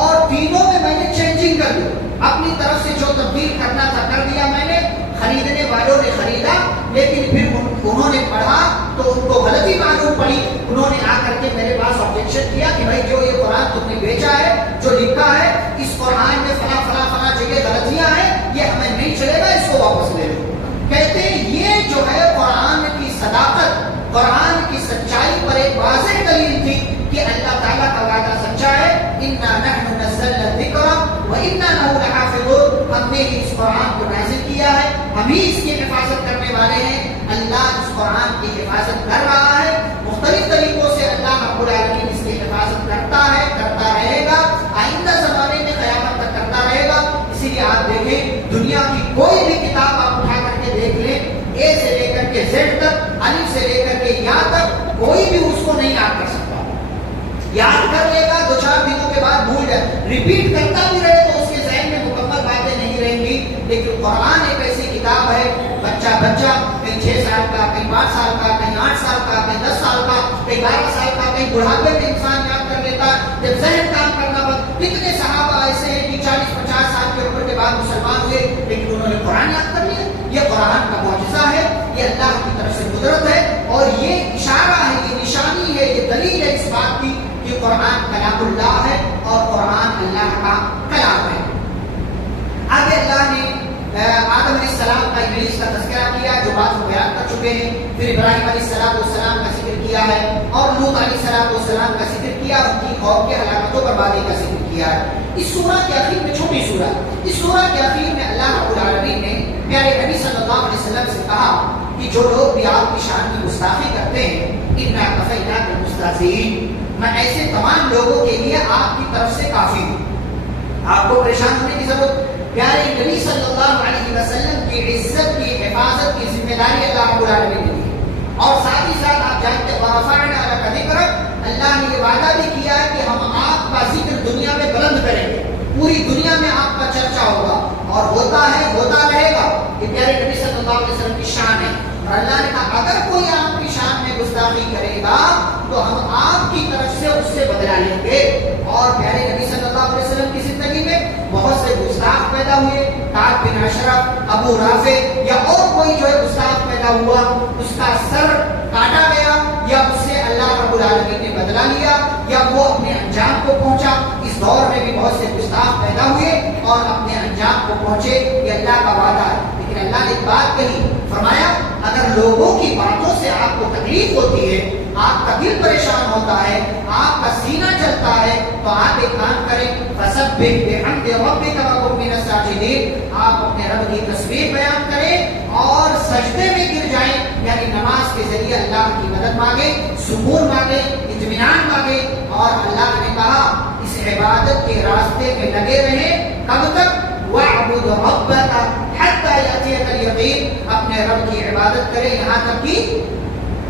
اور تینوں میں نے چینجنگ کر دی. اپنی طرف سے جو تبدیل کرنا تھا کر دیا میں نے. خریدنے والوں نے خریدا لیکن پھر انہوں نے پڑھا تو ان کو غلطی معلوم پڑی. انہوں نے آ کر کے میرے پاس آبجیکشن کیا کہ بھائی جو یہ قرآن تم نے بیچا ہے، جو لکھا ہے، اس قرآن میں فلاں فلاں فلاں جگہ غلطیاں ہیں، یہ ہمیں نہیں چلے گا، اس کو واپس لے لو. کہتے ہیں یہ جو ہے قرآن کی صداقت، قرآن کی سچائی پر ایک واضح دلیل تھی کہ اللہ تعالیٰ کا وعدہ سچا ہے. انا نحن نزلنا الذکر وانا له لحافظون. ہم نے اس قرآن کو نازل کیا ہے، ہم ہی اس کی حفاظت کرنے والے ہیں. اللہ اس قرآن کی حفاظت کر رہا ہے. مختلف طریقوں سے اللہ رب العالمین اس کی حفاظت کرتا ہے، کرتا رہے گا، آئندہ زمانے میں قیامت تک کرتا رہے گا. اسی لیے آپ دیکھیں دنیا کی کوئی بھی کتاب آپ اٹھا کر کے دیکھ لیں، اے سے لے کر کے زیڈ تک، الف سے لے کر کے یا تک، کوئی بھی اس کو نہیں یاد کر سکتا. یاد کر لے گا 2-4 دن بار بھول جائے، ریپیٹ کرتا بھی رہے تو اس کے ذہن میں مکمل باتیں نہیں رہیں گی. لیکن قرآن ایک ایسی کتاب ہے، بچہ کہیں 6 سال کا، کہیں 5 سال کا، کہیں 8 سال کا، کہیں 10 سال کا، کہیں 12 سال کا، کہیں بڑھاپے میں انسان یاد کر لیتا ہے جب ذہن کام کرنا بند. کتنے صحابہ ایسے ہیں کہ 40-50 سال کے عمر کے بعد مسلمان ہوئے لیکن انہوں نے قرآن یاد کر لیا. یہ قرآن کا معجزہ ہے، یہ اللہ کی طرف سے قدرت ہے، اور یہ اشارہ ہے، یہ نشانی ہے، یہ دلیل ہے اس بات کی کہ قرآن کلام اللہ ہے اور قرآن اللہ کا کلام ہے. آگے اللہ نے آدم علیہ السلام کا ابلیس کا تذکرہ کیا جو بات کو بیان کر چکے ہیں. پھر ابراہیم علیہ السلام کا ذکر کیا ہے، اور لوط علیہ السلام کا ذکر کیا، ان کی قوم کے ہلاکت و بربادی کا ذکر کیا ہے. اس سورہ کے آخر میں، چھوٹی سورہ، اس سورہ کے آخر میں اللہ رب العالمین نے پیارے نبی صلی اللہ علیہ وسلم سے کہا کہ جو لوگ بھی آپ کی شان کی گستاخی کرتے ہیں، اِنَّا كَفَيْنَاكَ الْمُسْتَهْزِئِينَ، میں ایسے تمام لوگوں کے لیے آپ کی طرف سے کافی ہوں. آپ کو پریشان ہونے کی ضرورت. پیارے نبی صلی اللہ علیہ وسلم کی عزت کی حفاظت کی ذمہ داری اللہ رب العالمین نے دی. اور ساتھ ہی ساتھ آپ جانتے ہیں وَرَفَعْنَا لَكَ ذِكْرَكَ، اللہ نے یہ وعدہ بھی کیا ہے کہ ہم آپ کا ذکر دنیا میں بلند کریں گے، پوری دنیا میں آپ کا چرچا ہوگا، اور ہوتا ہے، ہوتا رہے گا. یہ پیارے نبی صلی اللہ علیہ وسلم کی شان ہے. اور اللہ نے کہا اگر کوئی آپ کی شان میں گستاخی کرے گا تو ہم آپ کی طرف سے اس سے بدلا لیں گے. اور پیارے نبی صلی اللہ علیہ وسلم کی زندگی میں بہت سے گستاخ پیدا ہوئے. کعب بن اشرف، ابو رافع یا اور کوئی جو ہے گستاخ پیدا ہوا، اس کا سر کاٹا گیا یا اس سے اللہ رب العالمین نے بدلا لیا یا وہ اپنے انجام کو پہنچا. اس دور میں بھی بہت سے گستاخ پیدا ہوئے اور اپنے انجام کو پہنچے. یہ اللہ کا وعدہ ہے. لیکن اللہ نے ایک بات کہی، فرمایا اگر لوگوں کی باتوں سے آپ کو تکلیف ہوتی ہے، آپ کا دل پریشان ہوتا ہے، آپ کا سینہ چلتا ہے، تو آپ ایک کام کریں، فَسَبِّحْ بِحَمْدِ رَبِّكَ وَكُن مِّنَ السَّاجِدِينَ، آپ اپنے رب کی تسبیح بیان کریں اور سجدے میں گر جائیں. یعنی نماز کے ذریعے اللہ کی مدد مانگیں، سکون مانگیں، اطمینان مانگیں. اور اللہ نے کہا اس عبادت کے راستے میں لگے رہیں. کب تک؟ وَاعْبُدْ رَبَّكَ حَتَّى يَأْتِيَكَ الْيَقِينُ، اپنے رب کی عبادت کریں یہاں تک کہ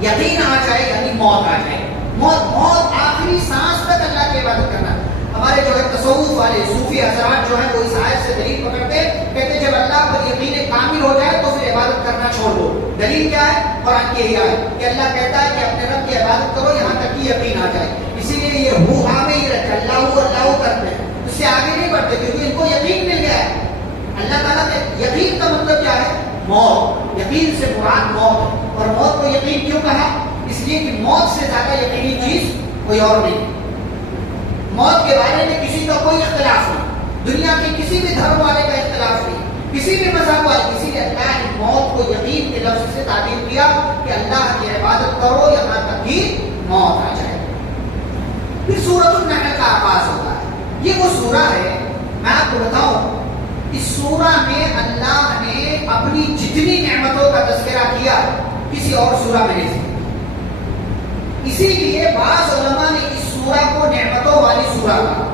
یقین آ جائے، یعنی موت آ جائے. موت آخری سانس تک اللہ کی عبادت کرنا. ہمارے جو ہے تصوف والے صوفی حضرات جو ہے وہ اس آیت سے دلیل پکڑتے، کہتے جب اللہ پر یقین کامل ہو جائے تو پھر عبادت کرنا چھوڑ دو. دلیل کیا ہے؟ قرآن کی ہی آیت کہ اللہ کہتا ہے کہ اپنے رب کی عبادت کرو یہاں تک کہ یقین آ جائے. اسی لیے یہ ہو ہاں میں ہی رہتے، اللہ کرتے ہیں، اس سے آگے نہیں بڑھتے کیونکہ ان کو یقین مل گیا ہے. اللہ تعالیٰ کے یقین کا مطلب کیا ہے؟ موت. یقین سے مراد موت ہے. اور موت کو یقین کیوں کہا؟ اس لیے کہ موت سے زیادہ یقینی چیز کوئی اور نہیں. موت کے بارے میں کسی کا کوئی اختلاف نہیں، دنیا کے کسی بھی دھرم والے کا اختلاف نہیں، کسی بھی مذہب والے. کسی نے اللہ نے موت کو یقین کے لفظ سے تعبیر کیا کہ اللہ کی عبادت کرو یہاں تک کہ موت آ جائے. پھر سورۃ النحل کا آغاز ہوتا ہے. یہ وہ سورہ ہے، میں آپ کو بتاؤں اس سورہ میں اللہ نے اپنی جتنی نعمتوں کا تذکرہ کیا کسی اور سورہ میں نہیں. اسی لیے بعض علماء نے اس سورہ کو نعمتوں والی سورہ کہا.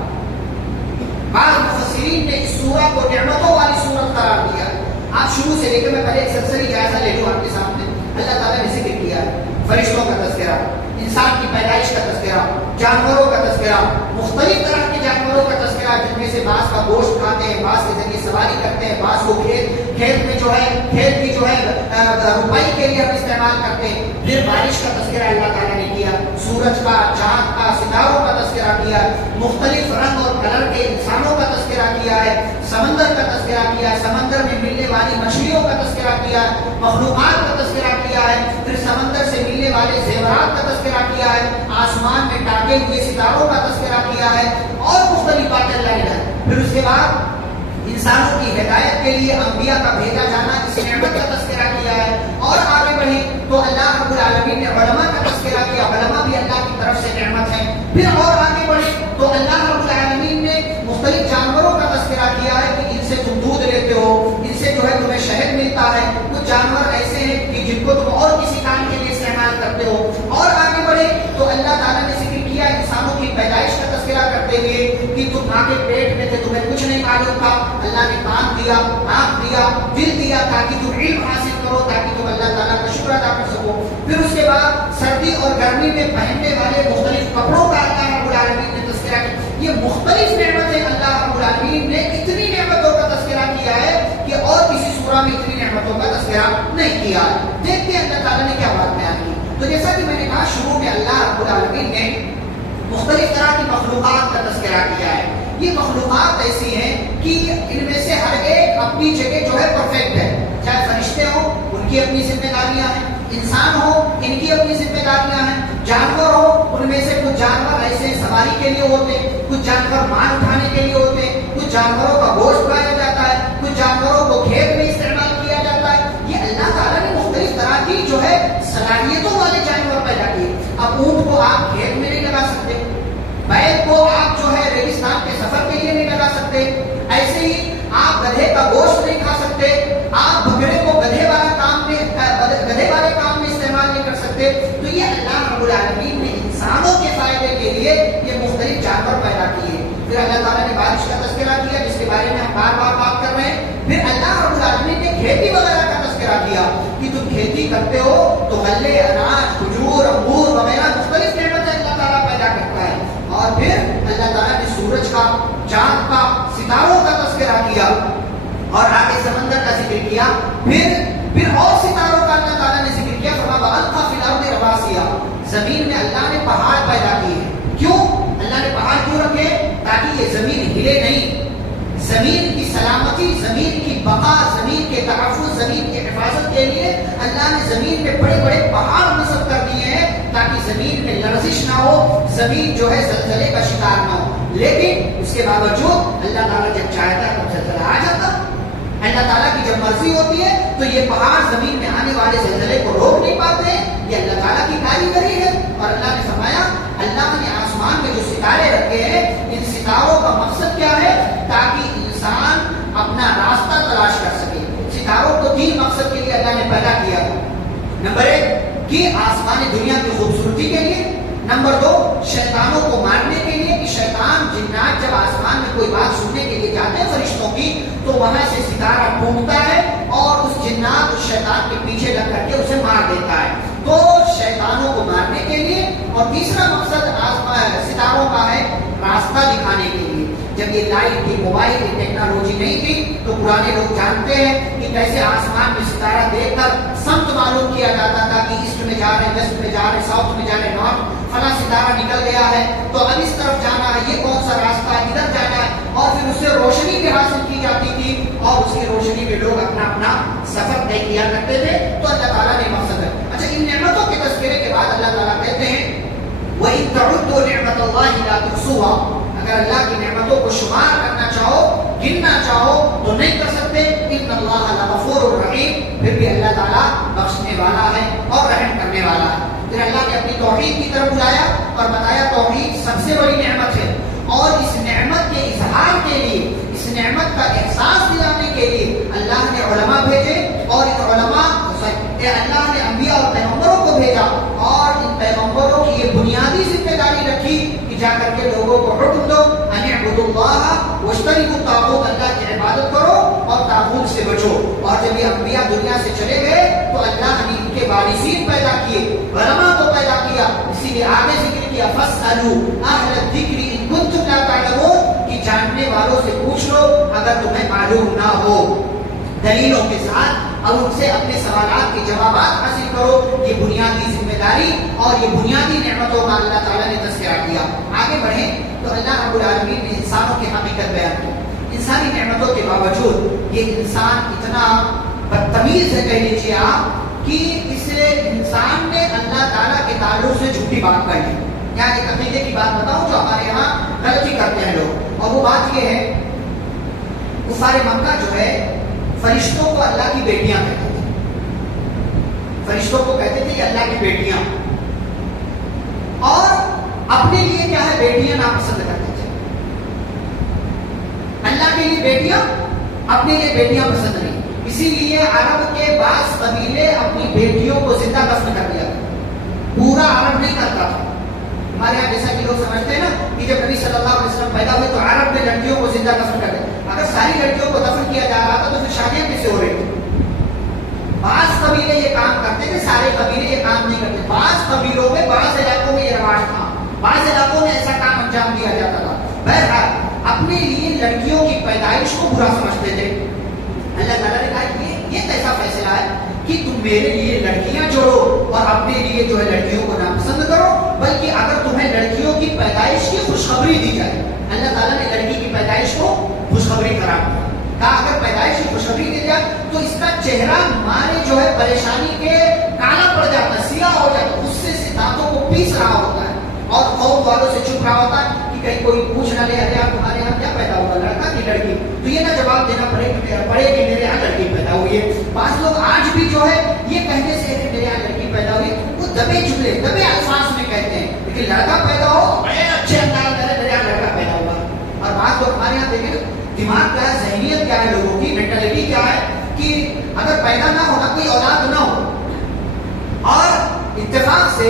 بعض مفسرین نے اس سورہ کو نعمتوں والی سورت قرار دیا. آپ شروع سے لے کر میں پہلے ایک سرسری جائزہ لے لوں آپ کے سامنے. اللہ تعالیٰ نے ذکر کیا فرشتوں کا تذکرہ، انسان کی پیدائش کا تذکرہ، جانوروں کا تذکرہ، مختلف طرح کے جانوروں کا تذکرہ جن میں سے بعض کا گوشت کھاتے ہیں، بعض کے ذریعے سواری کرتے ہیں، بعض کو کھیت میں جو ہے کھیت کی جو ہے روپائی کے لیے ہم استعمال کرتے ہیں. پھر بارش کا تذکرہ اللہ تعالیٰ نے کیا، سورج کا، چاند کا، ستاروں کا تذکرہ کیا، مختلف رنگ اور کلر کے انسانوں کا تذکرہ کیا ہے، سمندر کا تذکرہ کیا ہے، سمندر میں ملنے والی مچھلیوں کا تذکرہ کیا ہے، مخلوقات کا تذکرہ کیا ہے، پھر سمندر سے ملنے والے زیورات کا تذکرہ کیا ہے، آسمان میں ٹاٹے ہوئے ستاروں کا تذکرہ کیا ہے اور مختلف باتیں اللہ نے. پھر اس کے بعد انسانوں کی ہدایت کے لیے انبیاء کا بھیجا جانا، اس نعمت کا تذکرہ کیا ہے. اور آگے بڑھیں تو اللہ رب العالمین نے علماء کا تذکرہ کیا، علماء بھی اللہ کی طرف سے نعمت ہے. پھر اور آگے بڑھیں تو اللہ رب العالمین نے مختلف جانوروں کا تذکرہ کیا ہے کہ ان سے تم دودھ لیتے ہو، ان سے جو ہے تمہیں شہد ملتا ہے. کچھ جانور ایسے ہیں کہ جن کو تم اور کسی کام کے لیے استعمال کرتے ہو. اور آگے بڑھیں تو اللہ تعالیٰ نے ذکر کیا انسانوں کی پیدائش کا تذکرہ کرتے ہوئے کہ تم ماں کے پیٹ میں تھے، تمہیں کچھ نہیں معلوم تھا، اللہ نے کان دیا، آنکھ دیا، دل دیا تاکہ تم علم حاصل کرو، تاکہ تم اللہ تعالیٰ کا شکر ادا کر سکو. پھر اس کے بعد سردی اور گرمی میں پہننے والے مختلف کپڑوں کا اللہ رب العالمین نے تذکرہ کیا. یہ مختلف نعمتیں اللہ رب العالمین نے اتنی نعمتوں کا تذکرہ کیا ہے کہ اور کسی سورہ میں اتنی نعمتوں کا تذکرہ نہیں کیا ہے. دیکھتے ہیں اللہ تعالیٰ نے کیا بات بیان کی. تو جیسا کہ میں نے کہا شروع میں اللہ رب العالمین نے مختلف طرح کی مخلوقات کا تذکرہ کیا ہے. یہ مخلوقات ایسی ہیں کہ ان میں سے ہر ایک اپنی جگہ جو ہے پرفیکٹ ہے. چاہے فرشتے ہوں ان کی اپنی ذمہ داریاں ہیں, انسان ہو ان کی اپنی ذمہ داریاں ہیں, جانور ہو ان میں سے کچھ جانور ایسے سواری کے لیے ہوتے, کچھ جانور مال اٹھانے کے لیے ہوتے, کچھ جانوروں کا گوشت کھایا جاتا ہے, کچھ جانوروں کو کھیت میں استعمال کیا جاتا ہے. یہ اللہ تعالیٰ نے مختلف طرح کی جو ہے صلاحیتوں والے جانور پیدا کیے. اب اونٹ کو آپ کھیت میں نہیں لگا سکتے, بیل کو آپ جو ہے ریگستان کے سفر کے لیے نہیں لگا سکتے, ایسے ہی آپ گدھے کا گوشت نہیں کھا سکتے, آپ بکرے کو گدھے والے کام میں استعمال نہیں کر سکتے. تو یہ اللہ رب العالمین نے انسانوں کے فائدے کے لیے یہ مختلف جانور پیدا کیے. پھر اللہ تعالیٰ نے بارش کا تذکرہ کیا جس کے بارے میں ہم بار بار بات کر رہے ہیں. پھر اللہ رب العالمین نے کھیتی وغیرہ کا تذکرہ کیا کہ تم کھیتی کرتے ہو تو غلے, اناج, کھجور, انگور وغیرہ مختلف نعمتیں اللہ تعالیٰ پیدا کرتا ہے. اور پھر اللہ تعالیٰ نے سورج کا, چاند کا, ستاروں کا تذکرہ کیا اور آگے سمندر کا ذکر کیا. پھر اور ستاروں کا اللہ تعالیٰ نے ذکر کیا. فرمایا وَأَلْقَىٰ فِي الْأَرْضِ رَوَاسِيَ, زمین میں اللہ نے پہاڑ پیدا کیے. کیوں اللہ نے پہاڑ کیوں رکھے؟ تاکہ یہ زمین ہلے نہیں. زمین کی سلامتی, زمین کی بقا, زمین کے تحفظ, زمین کی حفاظت کے لیے اللہ نے زمین میں بڑے بڑے پہاڑ نصب کر دیے ہیں تاکہ زمین میں لرزش نہ ہو, زمین جو ہے زلزلے کا شکار نہ ہو. لیکن اس کے باوجود اللہ تعالیٰ جب چاہتا ہے تو زلزلہ آ جاتا. اللہ تعالیٰ کی جب مرضی ہوتی ہے تو یہ پہاڑ زمین میں آنے والے زلزلے کو روک نہیں پاتے. یہ اللہ تعالیٰ کی کاریگری ہے. اور اللہ نے فرمایا اللہ نے آسمان میں جو ستارے رکھے ہیں ان ستاروں کا مقصد کیا ہے؟ تاکہ انسان اپنا راستہ تلاش کر سکے. ستاروں کو 3 مقصد کے لیے اللہ نے پیدا کیا. نمبر 1 کہ آسمان دنیا کی خوبصورتی کے لیے. نمبر 2 شیطانوں کو مارنے کے لیے کہ شیطان جنات جب آسمان میں کوئی بات سننے کے لیے جاتے ہیں فرشتوں کی تو وہاں سے ستارہ ٹوٹتا ہے اور اس جنات اس شیطان کے پیچھے لگ کر کے اسے مار دیتا ہے. تو شیطانوں کو مارنے کے لیے. اور تیسرا مقصد ستاروں کا ہے راستہ دکھانے کے لیے. جب یہ لائٹ کی, موبائل کی ٹیکنالوجی نہیں تھی تو پرانے لوگ جانتے ہیں کہ کیسے آسمان میں ستارہ دیکھ کر سمت معلوم کیا جاتا تھا کہ ایسٹ میں جا رہے ہیں, ویسٹ میں جا رہے ہیں, ساؤتھ میں جا رہے ہیں, نارتھ, فلاں ستارہ نکل گیا ہے تو اب اس طرف جانا ہے, یہ کون سا راستہ ہے, ادھر جانا ہے. اور پھر اس سے روشنی بھی حاصل کی جاتی تھی اور اس کی روشنی میں لوگ اپنا اپنا سفر طے کیا کرتے تھے. تو اللہ تعالیٰ نے مقصد ہے. اچھا, ان نعمتوں کے تذکرے کے بعد اللہ تعالیٰ کہتے ہیں وَإِن تَعُدُّوا نِعْمَتَ اللَّهِ لَا تُحْصُوهَا, اگر اللہ کی نعمتوں کو شمار کرنا چاہو, گننا چاہو تو نہیں کر سکتے. ان اللہ لغفور الرحیم, پھر بھی اللہ تعالیٰ بخشنے والا ہے اور رحم کرنے والا ہے. پھر اللہ نے اپنی توحید کی طرف بلایا اور بتایا توحید سب سے بڑی نعمت ہے اور اس نعمت کے اظہار کے لیے, اس نعمت کا احساس دلانے کے لیے اللہ نے علماء بھیجے اور ان علماء اللہ نے انبیاء اور پیغمبروں کو بھیجا اور ان پیغمبروں کی یہ بنیادی ذمہ داری رکھی کہ جا کر کے لوگوں کو حکم دو ان اعبدوا اللہ واجتنبوا الطاغوت, اللہ کی عبادت کرو اور طاغوت سے بچو. اور جب یہ انبیاء دنیا سے چلے گئے تو اللہ نے ان کے وارثین پیدا کیے, علماء کو پیدا کیا. اسی لیے آگے ذکر کیا فاسألوا اہل الذکر ان کنتم لا تعلمون, کہ جاننے والوں سے پوچھ لو اگر تمہیں معلوم نہ ہو, دلیلوں کے ساتھ اور ان سے اپنے سوالات کے جوابات حاصل کرو. یہ بنیادی ذمہ داری اور یہ بنیادی نعمتوں کا اللہ تعالیٰ نے تذکرہ کیا. آگے بڑھیں تو اللہ رب العالمین نے انسانوں کی حقیقت بیان کی. انسانی نعمتوں کے باوجود یہ انسان اتنا بدتمیز ہے کہہ لیجیے آپ کہ اسے انسان نے اللہ تعالیٰ کے تعلق سے جھوٹی بات کر لی. یہاں ایک عقیدے کی بات بتاؤں جو ہمارے یہاں غلطی کرتے ہیں لوگ, اور وہ بات یہ ہے کفار مکہ جو ہے فرشتوں کو اللہ کی بیٹیاں کہتے تھے. فرشتوں کو کہتے تھے کہ اللہ کی بیٹیاں, اور اپنے لیے کیا ہے بیٹیاں ناپسند کرتے تھے. اللہ کے لیے بیٹیاں, اپنے لیے بیٹیاں پسند نہیں. اسی لیے عرب کے بعض قبیلے اپنی بیٹیوں کو زندہ دفن کر دیا. پورا عرب نہیں کرتا تھا. ہمارے یہاں جیسا کہ لوگ سمجھتے ہیں نا کہ جب نبی صلی اللہ علیہ وسلم پیدا ہوئے تو عرب میں لڑکیوں کو زندہ دفن کر دیا. اگر ساری لڑکیوں کو دفن کیا جا رہا تھا تو پھر شادیاں کیسے ہو رہی تھی؟ بعض قبیلے یہ کام کرتے تھے, سارے قبیلے یہ کام نہیں کرتے. بعض قبیلوں میں, بعض علاقوں میں یہ رواج تھا, بعض علاقوں میں ایسا کام انجام دیا جاتا تھا. برا سمجھتے تھے. اللہ تعالیٰ نے کہا یہ کیسا فیصلہ ہے کہ تم میرے لیے لڑکیاں جوڑو اور اپنے لیے جو ہے لڑکیوں کو ناپسند کرو, بلکہ اگر تمہیں لڑکیوں کی پیدائش کی خوشخبری دی جائے. اللہ تعالیٰ نے لڑکی کی پیدائش کو خوشخبری قرار دیا. کہا اگر پیدائش کی خوشخبری دی جائے تو اس کا چہرہ مارے جو ہے پریشانی کے کالا پڑ جاتا ہے, سیاہ ہو جاتا ہے, اس سے دانتوں کو پیس رہا ہوتا ہے اور قوم والوں سے چھپ رہا ہوتا ہے کہ کہیں کوئی پوچھ نہ لے, ارے آپ تمہارے یہاں کیا پیدا ہوا, لڑکا کی لڑکی, تو یہ نہ جواب دینا پڑے کہ میرے یہاں لڑکی پیدا ہوئی ہے. بعض لوگ آج بھی جو ہے یہ کہنے سے کہ میرے یہاں لڑکی پیدا ہوئی, وہ دبے جملے دبے الفاظ میں کہتے ہیں, لیکن لڑکا پیدا ہو بڑے اچھے انداز میں میرے یہاں لڑکا پیدا ہوا. اور بعض لوگ ہمارے یہاں دیکھیں دماغ کیا ہے, ذہنیت کیا ہے, لوگوں کی مینٹلٹی کیا ہے کہ اگر پیدا نہ ہونا, کوئی اولاد نہ ہو, اور اتفاق سے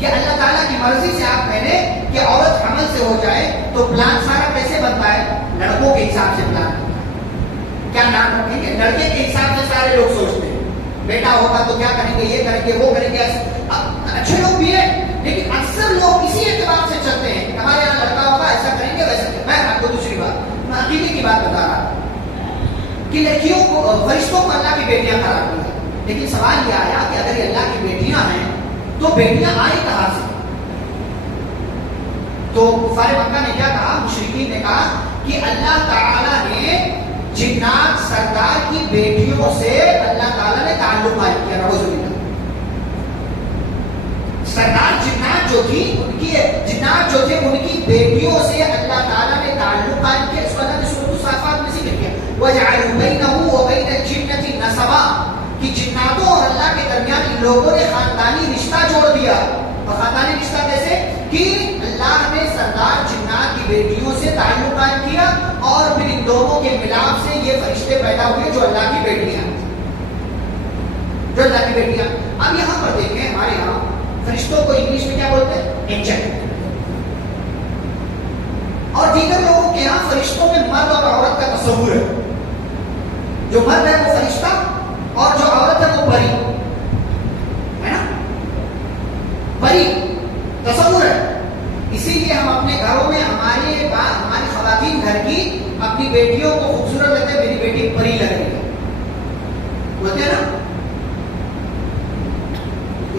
یہ اللہ تعالیٰ کی مرضی سے آپ کہنے کہ عورت حمل سے ہو جائے تو پلان سارا کیسے بنتا ہے, لڑکوں کے حساب سے پلان بنتا ہے. کیا نام رکھیں گے, لڑکے کے حساب سے سارے لوگ سوچتے ہیں, بیٹا ہوگا تو کیا کریں گے, یہ کریں گے, وہ کریں گے. اچھے لوگ بھی ہیں لیکن اکثر لوگ اسی اعتبار سے چلتے ہیں, ہمارے یہاں لڑکا ہوگا ایسا کریں گے ویسا کریں گے. میں آپ کو دوسری بات, میں عقیدے کی بات بتا رہا ہوں کہ لڑکیوں کو, فرشتوں کو اللہ کی بیٹیاں قرار دیا, لیکن سوال یہ آیا کہ اگر یہ اللہ کی بیٹیاں ہیں تو بیٹیاں آئی کہاں سے. تو کفار مکہ نے کیا کہا, مشرکین نے کہا کہ اللہ تعالیٰ نے جنات سردار کی بیٹیوں سے اللہ تعالیٰ نے تعلق قائم کیا. نعوذ باللہ. سردار جنات جو تھی ان کی, جنات جو تھے ان کی بیٹیوں سے اللہ تعالیٰ نے تعلق قائم کیا. اس کو اللہ نے سورۃ الصافات میں ذکر کیا, وَجَعَلُوا بَيْنَهُ وَبَيْنَ الْجِنَّةِ نَسَبًا, کہ جناتوں اور اللہ کے درمیان ان لوگوں نے خاندانی رشتہ جوڑ دیا. اور خاندانی رشتہ کیسے کہ اللہ نے سردار جنات کی بیٹیوں سے تعلق قائم کیا اور پھر ان دونوں کے ملاپ سے یہ فرشتے پیدا ہوئے جو اللہ کی بیٹیاں, جو اللہ کی بیٹیاں. اب یہاں پر دیکھیں, ہمارے یہاں فرشتوں کو انگلش میں کیا بولتے ہیں, اینجل. اور دیگر لوگوں کے یہاں فرشتوں میں مرد اور عورت کا تصور ہے. جو مرد ہے وہ فرشتہ اور جو عورت ہے وہ پری ہے نا, پری تصور ہے. اسی لیے ہم اپنے گھروں میں ہماری خواتین گھر کی اپنی بیٹیوں کو خوبصورت لگتے ہیں, میری بیٹی پری لگ رہی ہے بولتے ہیں نا,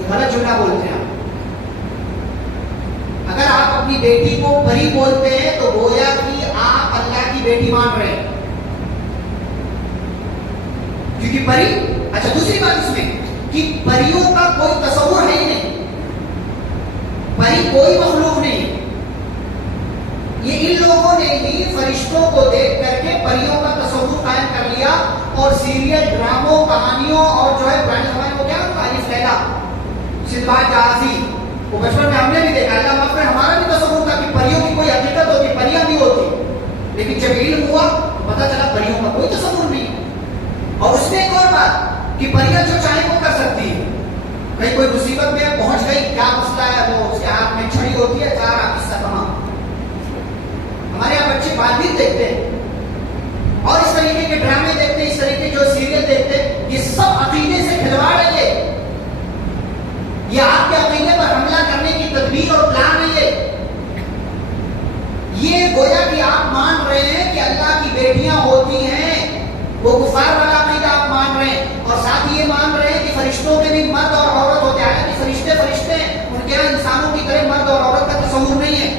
غلط جملہ بولتے ہیں. اگر آپ اپنی بیٹی کو پری بولتے ہیں تو گویا کہ آپ اللہ کی بیٹی مان رہے ہیں, کیونکہ پری. اچھا دوسری بات اس میں کہ پریوں کا کوئی تصور ہے ہی نہیں, پری کوئی مخلوق نہیں ہے. یہ ان لوگوں نے ہی فرشتوں کو دیکھ کر کے پریوں کا تصور قائم کر لیا اور سیریل, ڈراموں, کہانیوں اور جو ہے پرانے زمانے کو کیا الف لیلا, سندباد جہازی, وہ بچپن میں ہم نے بھی دیکھا. اللہ معاف کرے, ہمارا بھی تصور تھا کہ پریوں کی کوئی حقیقت ہوتی, پریاں بھی ہوتی, لیکن جب علم ہوا تو پتا چلا پریوں کا کوئی تصور نہیں. اور اس میں ایک اور بات کہ پریاں جو چاہے وہ کر سکتی ہے. کہیں کوئی مصیبت میں پہنچ گئی, کیا مسئلہ ہے, وہ اس کے ہاتھ میں چھڑی ہوتی ہے, چار آپ اس طرح. ہمارے یہاں بچے بات بھی دیکھتے ہیں اور اس طریقے کے ڈرامے دیکھتے ہیں, اس طریقے جو سیریل دیکھتے ہیں, یہ سب عقیدے سے کھلواڑ ہے. یہ آپ کے عقیدے پر حملہ کرنے کی تدبیر اور پلان ہے. یہ گویا کہ آپ مان رہے ہیں کہ اللہ کی بیٹیاں ہوتی ہیں, وہ کفار والا عقیدہ آپ مان رہے ہیں, اور ساتھ ہی یہ مان رہے ہیں کہ فرشتوں میں بھی مرد اور عورت ہوتے ہیں. کہ فرشتے فرشتے ہیں, ان کے یہاں انسانوں کی طرح مرد اور عورت کا تصور نہیں ہے.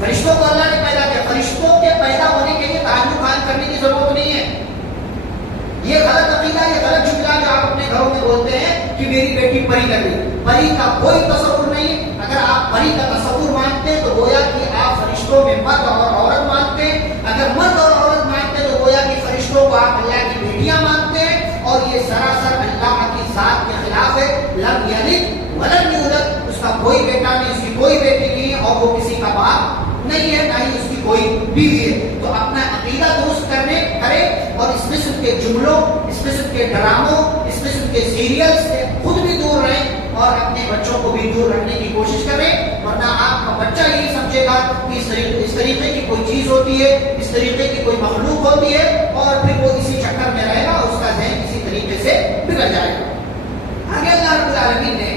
فرشتوں کو اللہ نے پیدا کیا, فرشتوں کے پیدا ہونے کے لیے تعلق قائم کرنے کی ضرورت نہیں ہے. یہ غلط عقیدہ, یہ غلط جملہ جو آپ اپنے گھروں میں بولتے ہیں کہ میری بیٹی پری لگ گئی, پری کا کوئی تصور نہیں. اگر آپ پری کا تصور مانتے ہیں تو گویا کہ آپ فرشتوں میں مرد اور عورت مانتے ہیں. اگر مرد اور عورت مانتے ہیں تو گویا کہ فرشتوں کو آپ اللہ کی بیٹیاں مانتے ہیں, اور یہ سراسر اللہ کی ذات کے خلاف ہے. لم یلد ولم یولد, اس کا کوئی بیٹا نہیں, اس کی کوئی بیٹی نہیں, اور وہ کسی کا باپ نہیں ہے, نہ ہی اس کی کوئی بیوی ہے. تو اپنا عقیدہ درست کرے اور اس قسم کے جملوں, اس قسم کے ڈراموں, اس قسم کے سیریل سے خود بھی دور رہیں اور اپنے بچوں کو بھی دور رکھنے کی کوشش کریں. ورنہ آپ کا بچہ یہی سمجھے گا کہ اس طریقے کی کوئی چیز ہوتی ہے, اس طریقے کی کوئی مخلوق ہوتی ہے, اور پھر وہ اسی چکر میں رہے گا, اس کا ذہن اسی طریقے سے بگڑ جائے گا. آگے اللہ رب العالمین نے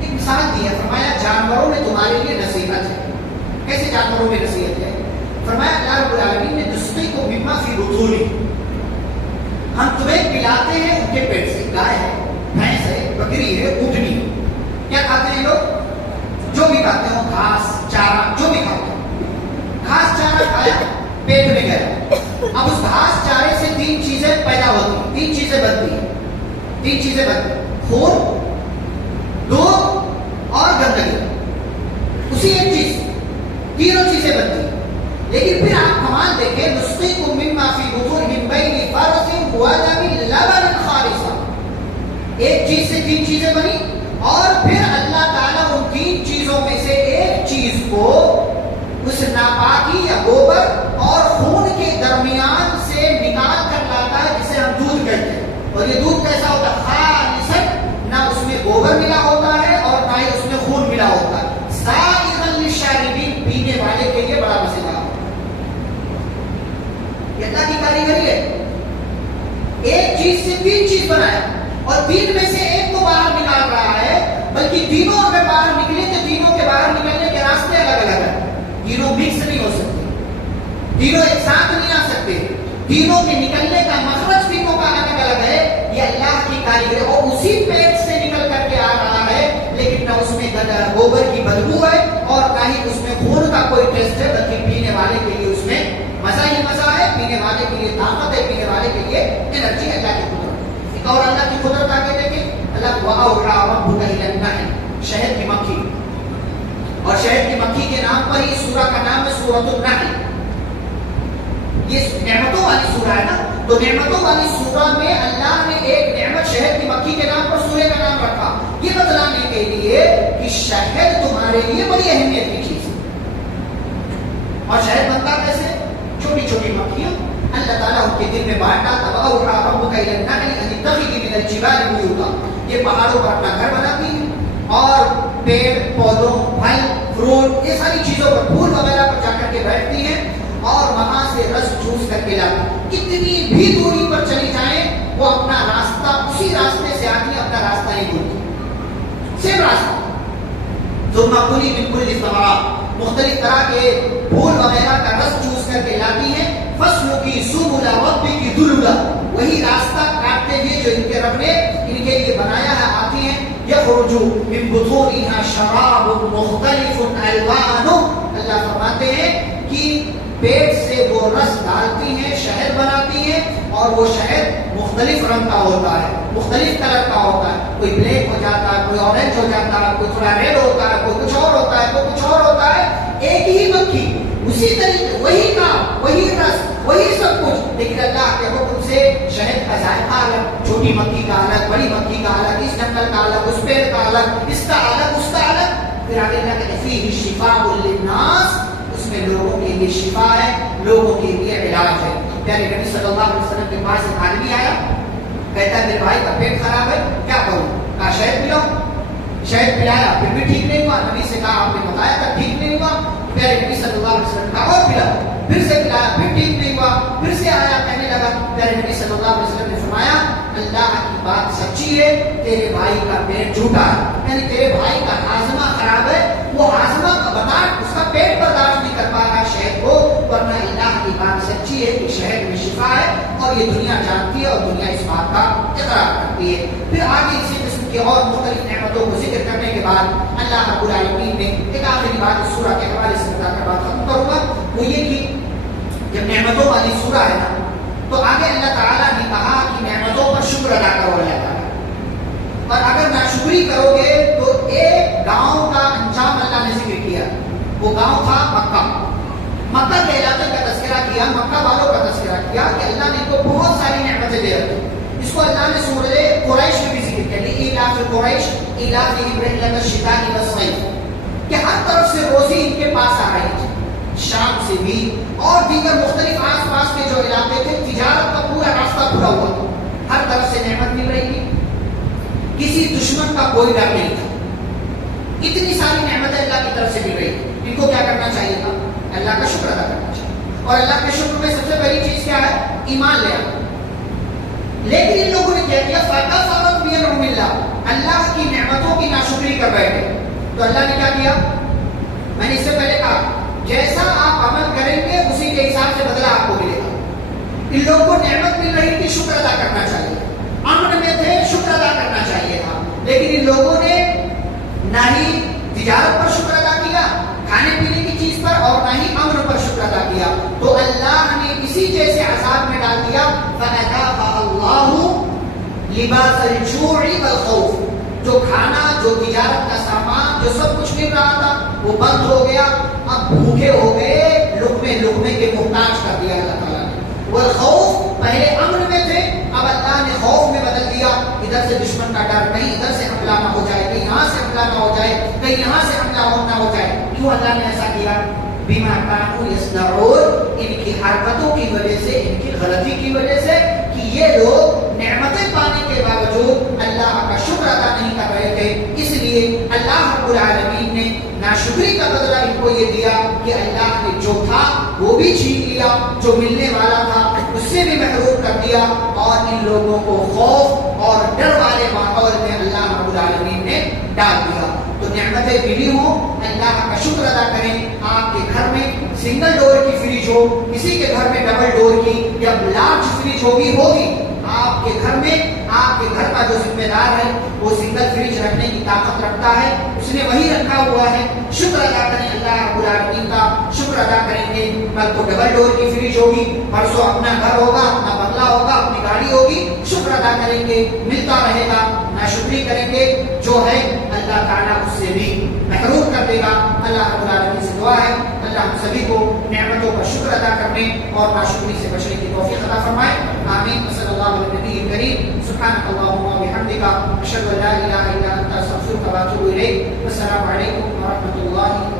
ایک مثال دی ہے, فرمایا جانوروں میں تمہارے لیے نصیحت ہے. کیسے جانوروں میں نصیحت ہے؟ فرمایا اللہ رب العالمین نے نسقيكم مما في بطونهم، ہم تمہیں پلاتے ہیں ان کے پیٹ سے. گائے ہے، بھینس ہے، بکری ہے، اونٹنی ہے. کیا کھاتے ہیں لوگ؟ جو بھی کھاتے ہو، گھاس چارہ جو بھی کھاتے ہیں. گھاس چارہ کھایا، پیٹ میں گیا. اب اس گھاس چارے سے تین چیزیں پیدا ہوتی ہیں، تین چیزیں بنتی ہیں. تین چیزیں بنتی ہیں: خون، دودھ اور گندگی. اسی ایک چیز تینوں چیزیں بنتی ہیں. لیکن پھر آپ کمال دیکھیں، نسقيكم مما في بطونهم بين فرث ودم لبنا خالصا. ایک چیز سے تین چیزیں بنی، اور پھر اللہ تعالیٰ ان تین چیزوں میں سے ایک چیز کو اس ناپاکی یا گوبر اور خون کے درمیان سے نکال کر لاتا ہے، جسے ہم دودھ کہتے ہیں. اور یہ دودھ کیسا ہوتا ہے؟ خالص، نہ اس میں گوبر ملا ہوتا ہے اور نہ ہی اس میں خون ملا ہوتا ہے. سائغا للشاربین، پینے والے کے لیے بڑا مزیدار. یہ اللہ کی کاریگری ہے. ایک چیز سے تین چیز بنایا، اور تین میں سے ایک کو باہر نکال رہا ہے. بلکہ تینوں اگر باہر نکلے تو تینوں کے باہر نکلنے کے راستے الگ الگ ہیں. تینوں مکس نہیں ہو سکتے، تینوں ایک ساتھ نہیں آ سکتے. تینوں کے نکلنے کا مخرج تینوں کا الگ الگ ہے. یہ اللہ کی کاریگری، اور اسی پیٹ سے نکل کر کے آ رہا ہے. لیکن نہ اس میں گوبر کی بدبو ہے اور نہ ہی اس میں خون کا کوئی ٹیسٹ ہے، بلکہ پینے والے کے لیے اس میں مزہ ہی مزہ ہے. پینے والے کے لیے طاقت ہے، پینے والے کے لیے انرجی ہے. اللہ کی قدرت. ایک اور اللہ کی قدرت آگے دیکھیں. اللہ وَأَوْحَىٰ رَبُّكَ إِلَى النَّحْلِ، شہد کی مکھی. اور شہد کی مکھی کے نام پر ہی سورہ کا نام ہے سورۃ النحل. یہ نعمتوں والی سورہ ہے نا. تو نعمتوں والی سورہ میں اللہ نے ایک نعمت شہد کی مکھی کے نام پر سورہ کا نام رکھا، یہ بتلانے کے لیے کہ شہد تمہارے لیے بڑی اہمیت کی چیز ہے. اور شہد بنتا کیسے؟ چھوٹی چھوٹی مکھیاں اللہ تعالیٰ ان کے دل میں بانٹ ڈالتا. وَأَوْحَىٰ رَبُّكَ إِلَى النَّحْلِ أَنِ اتَّخِذِي مِنَ الْجِبَالِ بُيُوتًا. یہ پہاڑوں پر اپنا گھر بناتی ہیں اور پیڑ پودوں، پھل فروٹ، یہ ساری چیزوں پر، پھول وغیرہ پر جا کر کے بیٹھتی ہیں اور وہاں سے رس چوس کر کے لاتی. کتنی بھی دوری پر چلی جائیں وہ اپنا راستہ اسی راستے سے آتی ہے، اپنا راستہ نہیں بھولتی. سیم راستہ. ثم كُلِي مِن كُلِّ الثَّمَرَاتِ، مختلف طرح کے پھول وغیرہ کا رس چوس کر کے لاتی ہیں. فَاسْلُكِي سُبُلَ رَبِّكِ ذُلُلًا، وہی راستہ کاٹتے ہوئے جو ان کے رب نے ان کے لیے بنایا ہے آتی ہیں. يَخْرُجُ مِن بُطُونِهَا شَرَابٌ مُخْتَلِفٌ أَلْوَانُهُ، اللہ فرماتے ہیں کہ پیٹ سے وہ رس ڈالتی ہیں، شہد بناتی ہیں، اور وہ شہد مختلف رنگ کا ہوتا ہے، مختلف کلر کا ہوتا ہے. کوئی بلیک ہو جاتا ہے، کوئی اورنج ہو جاتا ہے، کوئی تھوڑا ریڈ ہوتا ہے، کوئی کچھ اور ہوتا ہے، کوئی کچھ اور ہوتا ہے. ایک ہی مکھی، اسی طریقے، وہی کام، وہی رس، وہی سب کچھ، لیکن اللہ کے حکم سے شہد کا ذائقہ الگ، چھوٹی مکھی کا الگ، بڑی مکھی کا الگ، اس جنگل کا الگ، اس پیڑ کا الگ، اس کا الگ، اس کا الگ. پھر آگے اللہ کہتے ہیں فیہ شفاء للناس، اس میں لوگوں کے لیے شفا ہے، لوگوں کے لیے علاج ہے. پیارے نبی صلی اللہ علیہ وسلم کے پاس ایک آدمی آیا، کہتا ہے میرے بھائی کا پیٹ خراب ہے، کیا کروں؟ کہا شہد پلاؤ. شہد پلایا، پھر بھی ٹھیک نہیں ہوا. نبی سے کہا آپ نے بتایا تھا ٹھیک نہیں ہوا. پیارے نبی صلی اللہ علیہ وسلم کہا اور پلاؤ. پھر سے پلایا، پھر ٹھیک نہیں ہوا. پھر سے آیا، کہنے لگا. پیارے نبی صلی اللہ علیہ وسلم نے فرمایا اللہ کی بات سچی ہے، تیرے بھائی کا پیٹ جھوٹا ہے، یعنی تیرے بھائی کا ہاضمہ خراب ہے. وہ ہاضمہ کا برداشت، اس کا پیٹ برداشت نہیں کر پا رہا شہد کو، ورنہ اللہ کی بات سچی ہے کہ شہد میں شفا ہے، اور یہ دنیا جانتی ہے اور دنیا اس بات کا اقرار کرتی ہے. پھر آگے اسی قسم کی اور مختلف نعمتوں کو ذکر کرنے کے بعد اللہ رب العالمین نے ایک آخری بات اس سورہ کے حوالے سے بتا کر بات ختم کروں گا. وہ یہ کہ جب نعمتوں والی سورہ ہے نا، تو آگے اللہ تعالیٰ نے کہا کہ نعمتوں پر شکر ادا کرو اللہ تعالیٰ، اور اگر ناشکری کرو گے تو ایک گاؤں کا انجام اللہ نے ذکر کیا. وہ گاؤں تھا مکہ. مکہ کے علاقے کا تذکرہ کیا، مکہ والوں کا تذکرہ کیا کہ اللہ نے ان کو بہت ساری نعمتیں دے رکھی. اس کو اللہ نے سورہ قریش میں بھی ذکر کیا، لإیلاف قریش ایلافہم رحلۃ الشتاء والصیف، کہ ہر طرف سے روزی ان کے پاس آ رہی تھی، شام سے بھی اور دیگر مختلف آس پاس کے جو علاقے تھے، تجارت کا پورا راستہ کھلا ہوا، ہر طرف سے نعمت مل رہی تھی، کسی دشمن کا کوئی ڈر نہیں تھا. اتنی ساری نعمتیں اللہ کی طرف سے مل رہی تھی. ان کو کیا کرنا چاہیے تھا؟ اللہ کا شکر ادا کرنا چاہیے. اور اللہ کے شکر میں سب سے پہلی چیز کیا ہے؟ ایمان لے آنا. لیکن ان لوگوں نے کیا کیا؟ فَكَفَرُوا بِنِعْمِ اللَّهِ، اللہ کی نعمتوں کی ناشکری کر بیٹھے. تو اللہ نے کیا کیا؟ میں نے اس سے پہلے کہا جیسا آپ عمل کریں گے اسی کے حساب سے بدلہ آپ کو ملے گا. ان لوگوں کو نعمت مل رہی تھی، شکر ادا کرنا چاہیے، امن میں تھے، شکر ادا کرنا چاہیے تھا، لیکن ان لوگوں نے نہ ہی تجارت پر شکر ادا کیا، کھانے پینے کی چیز پر، اور نہ ہی امن پر شکر ادا کیا، تو اللہ نے اسی جیسے عذاب میں ڈال دیا۔ فَأَذَاقَهَا اللَّهُ لِبَاسَ الْجُوعِ وَالْخَوْفِ، جو کھانا، جو تجارت کا سامان، جو سب کچھ مل رہا تھا وہ بند ہو گیا، اب بھوکے ہو گئے، لقمے لقمے کے محتاج کر دیا اللہ تعالیٰ نے۔ والخوف، پہلے امن میں تھے، اب اللہ نے خوف میں بدل دیا، ادھر سے دشمن کا ڈر، کہیں ادھر سے حملہ نہ ہو جائے، کہیں یہاں سے حملہ نہ ہو جائے، کہیں یہاں سے حملہ نہ ہو جائے۔ کیوں اللہ نے ایسا کیا؟ بما كانوا يصنعون، ان کی حرکتوں کی وجہ سے، ان کی غلطی کی وجہ سے، کہ یہ لوگ نعمتیں پانے کے باوجود اللہ کا شکر ادا نہیں کر رہے تھے، اس لیے اللہ رب العالمین نے ناشکری کا بدلہ ان کو یہ دیا کہ اللہ نے جو تھا وہ بھی چھین لیا، جو ملنے والا تھا اس سے بھی محروم کر دیا، اور ان لوگوں کو خوف اور ڈر والے ماحول میں اللہ رب العالمین نے ڈال دیا۔ تو نعمتیں ملی ہوں، اللہ کا شکر ادا کریں۔ آپ کے گھر میں سنگل ڈور کی فریج ہو، کسی کے گھر میں ڈبل ڈور کی یا لارج فریج ہوگی، آپ کے گھر میں آپ کے گھر کا جو ذمہ دار ہے وہ سنگل فریج رکھنے کی طاقت رکھتا ہے، اس نے وہی رکھا ہوا ہے، شکر ادا کریں اللہ رب العالمین کا، شکر ادا کریں گے، کل کو ڈبل ڈور کی فریج ہوگی، پرسوں اپنا گھر ہوگا، اپنا بنگلہ ہوگا، اپنی گاڑی ہوگی، شکر ادا کریں گے، ملتا رہے گا، ناشکری کریں گے جو ہے اللہ تعالیٰ اس سے بھی محروم کر دے گا۔ اللہ رب العالمین سے دعا ہے اللہ ہم سبھی کو نعمتوں کا شکر ادا کرنے اور ناشکری سے بچنے کی توفیق عطا فرمائے، آمین۔ صلی اللہ علیہ نبی کریم، سبحانک اللہم و بحمدک، اشہد ان لا الہ الا انت، استغفرک و اتوب الیک۔ السلام علیکم ورحمۃ اللہ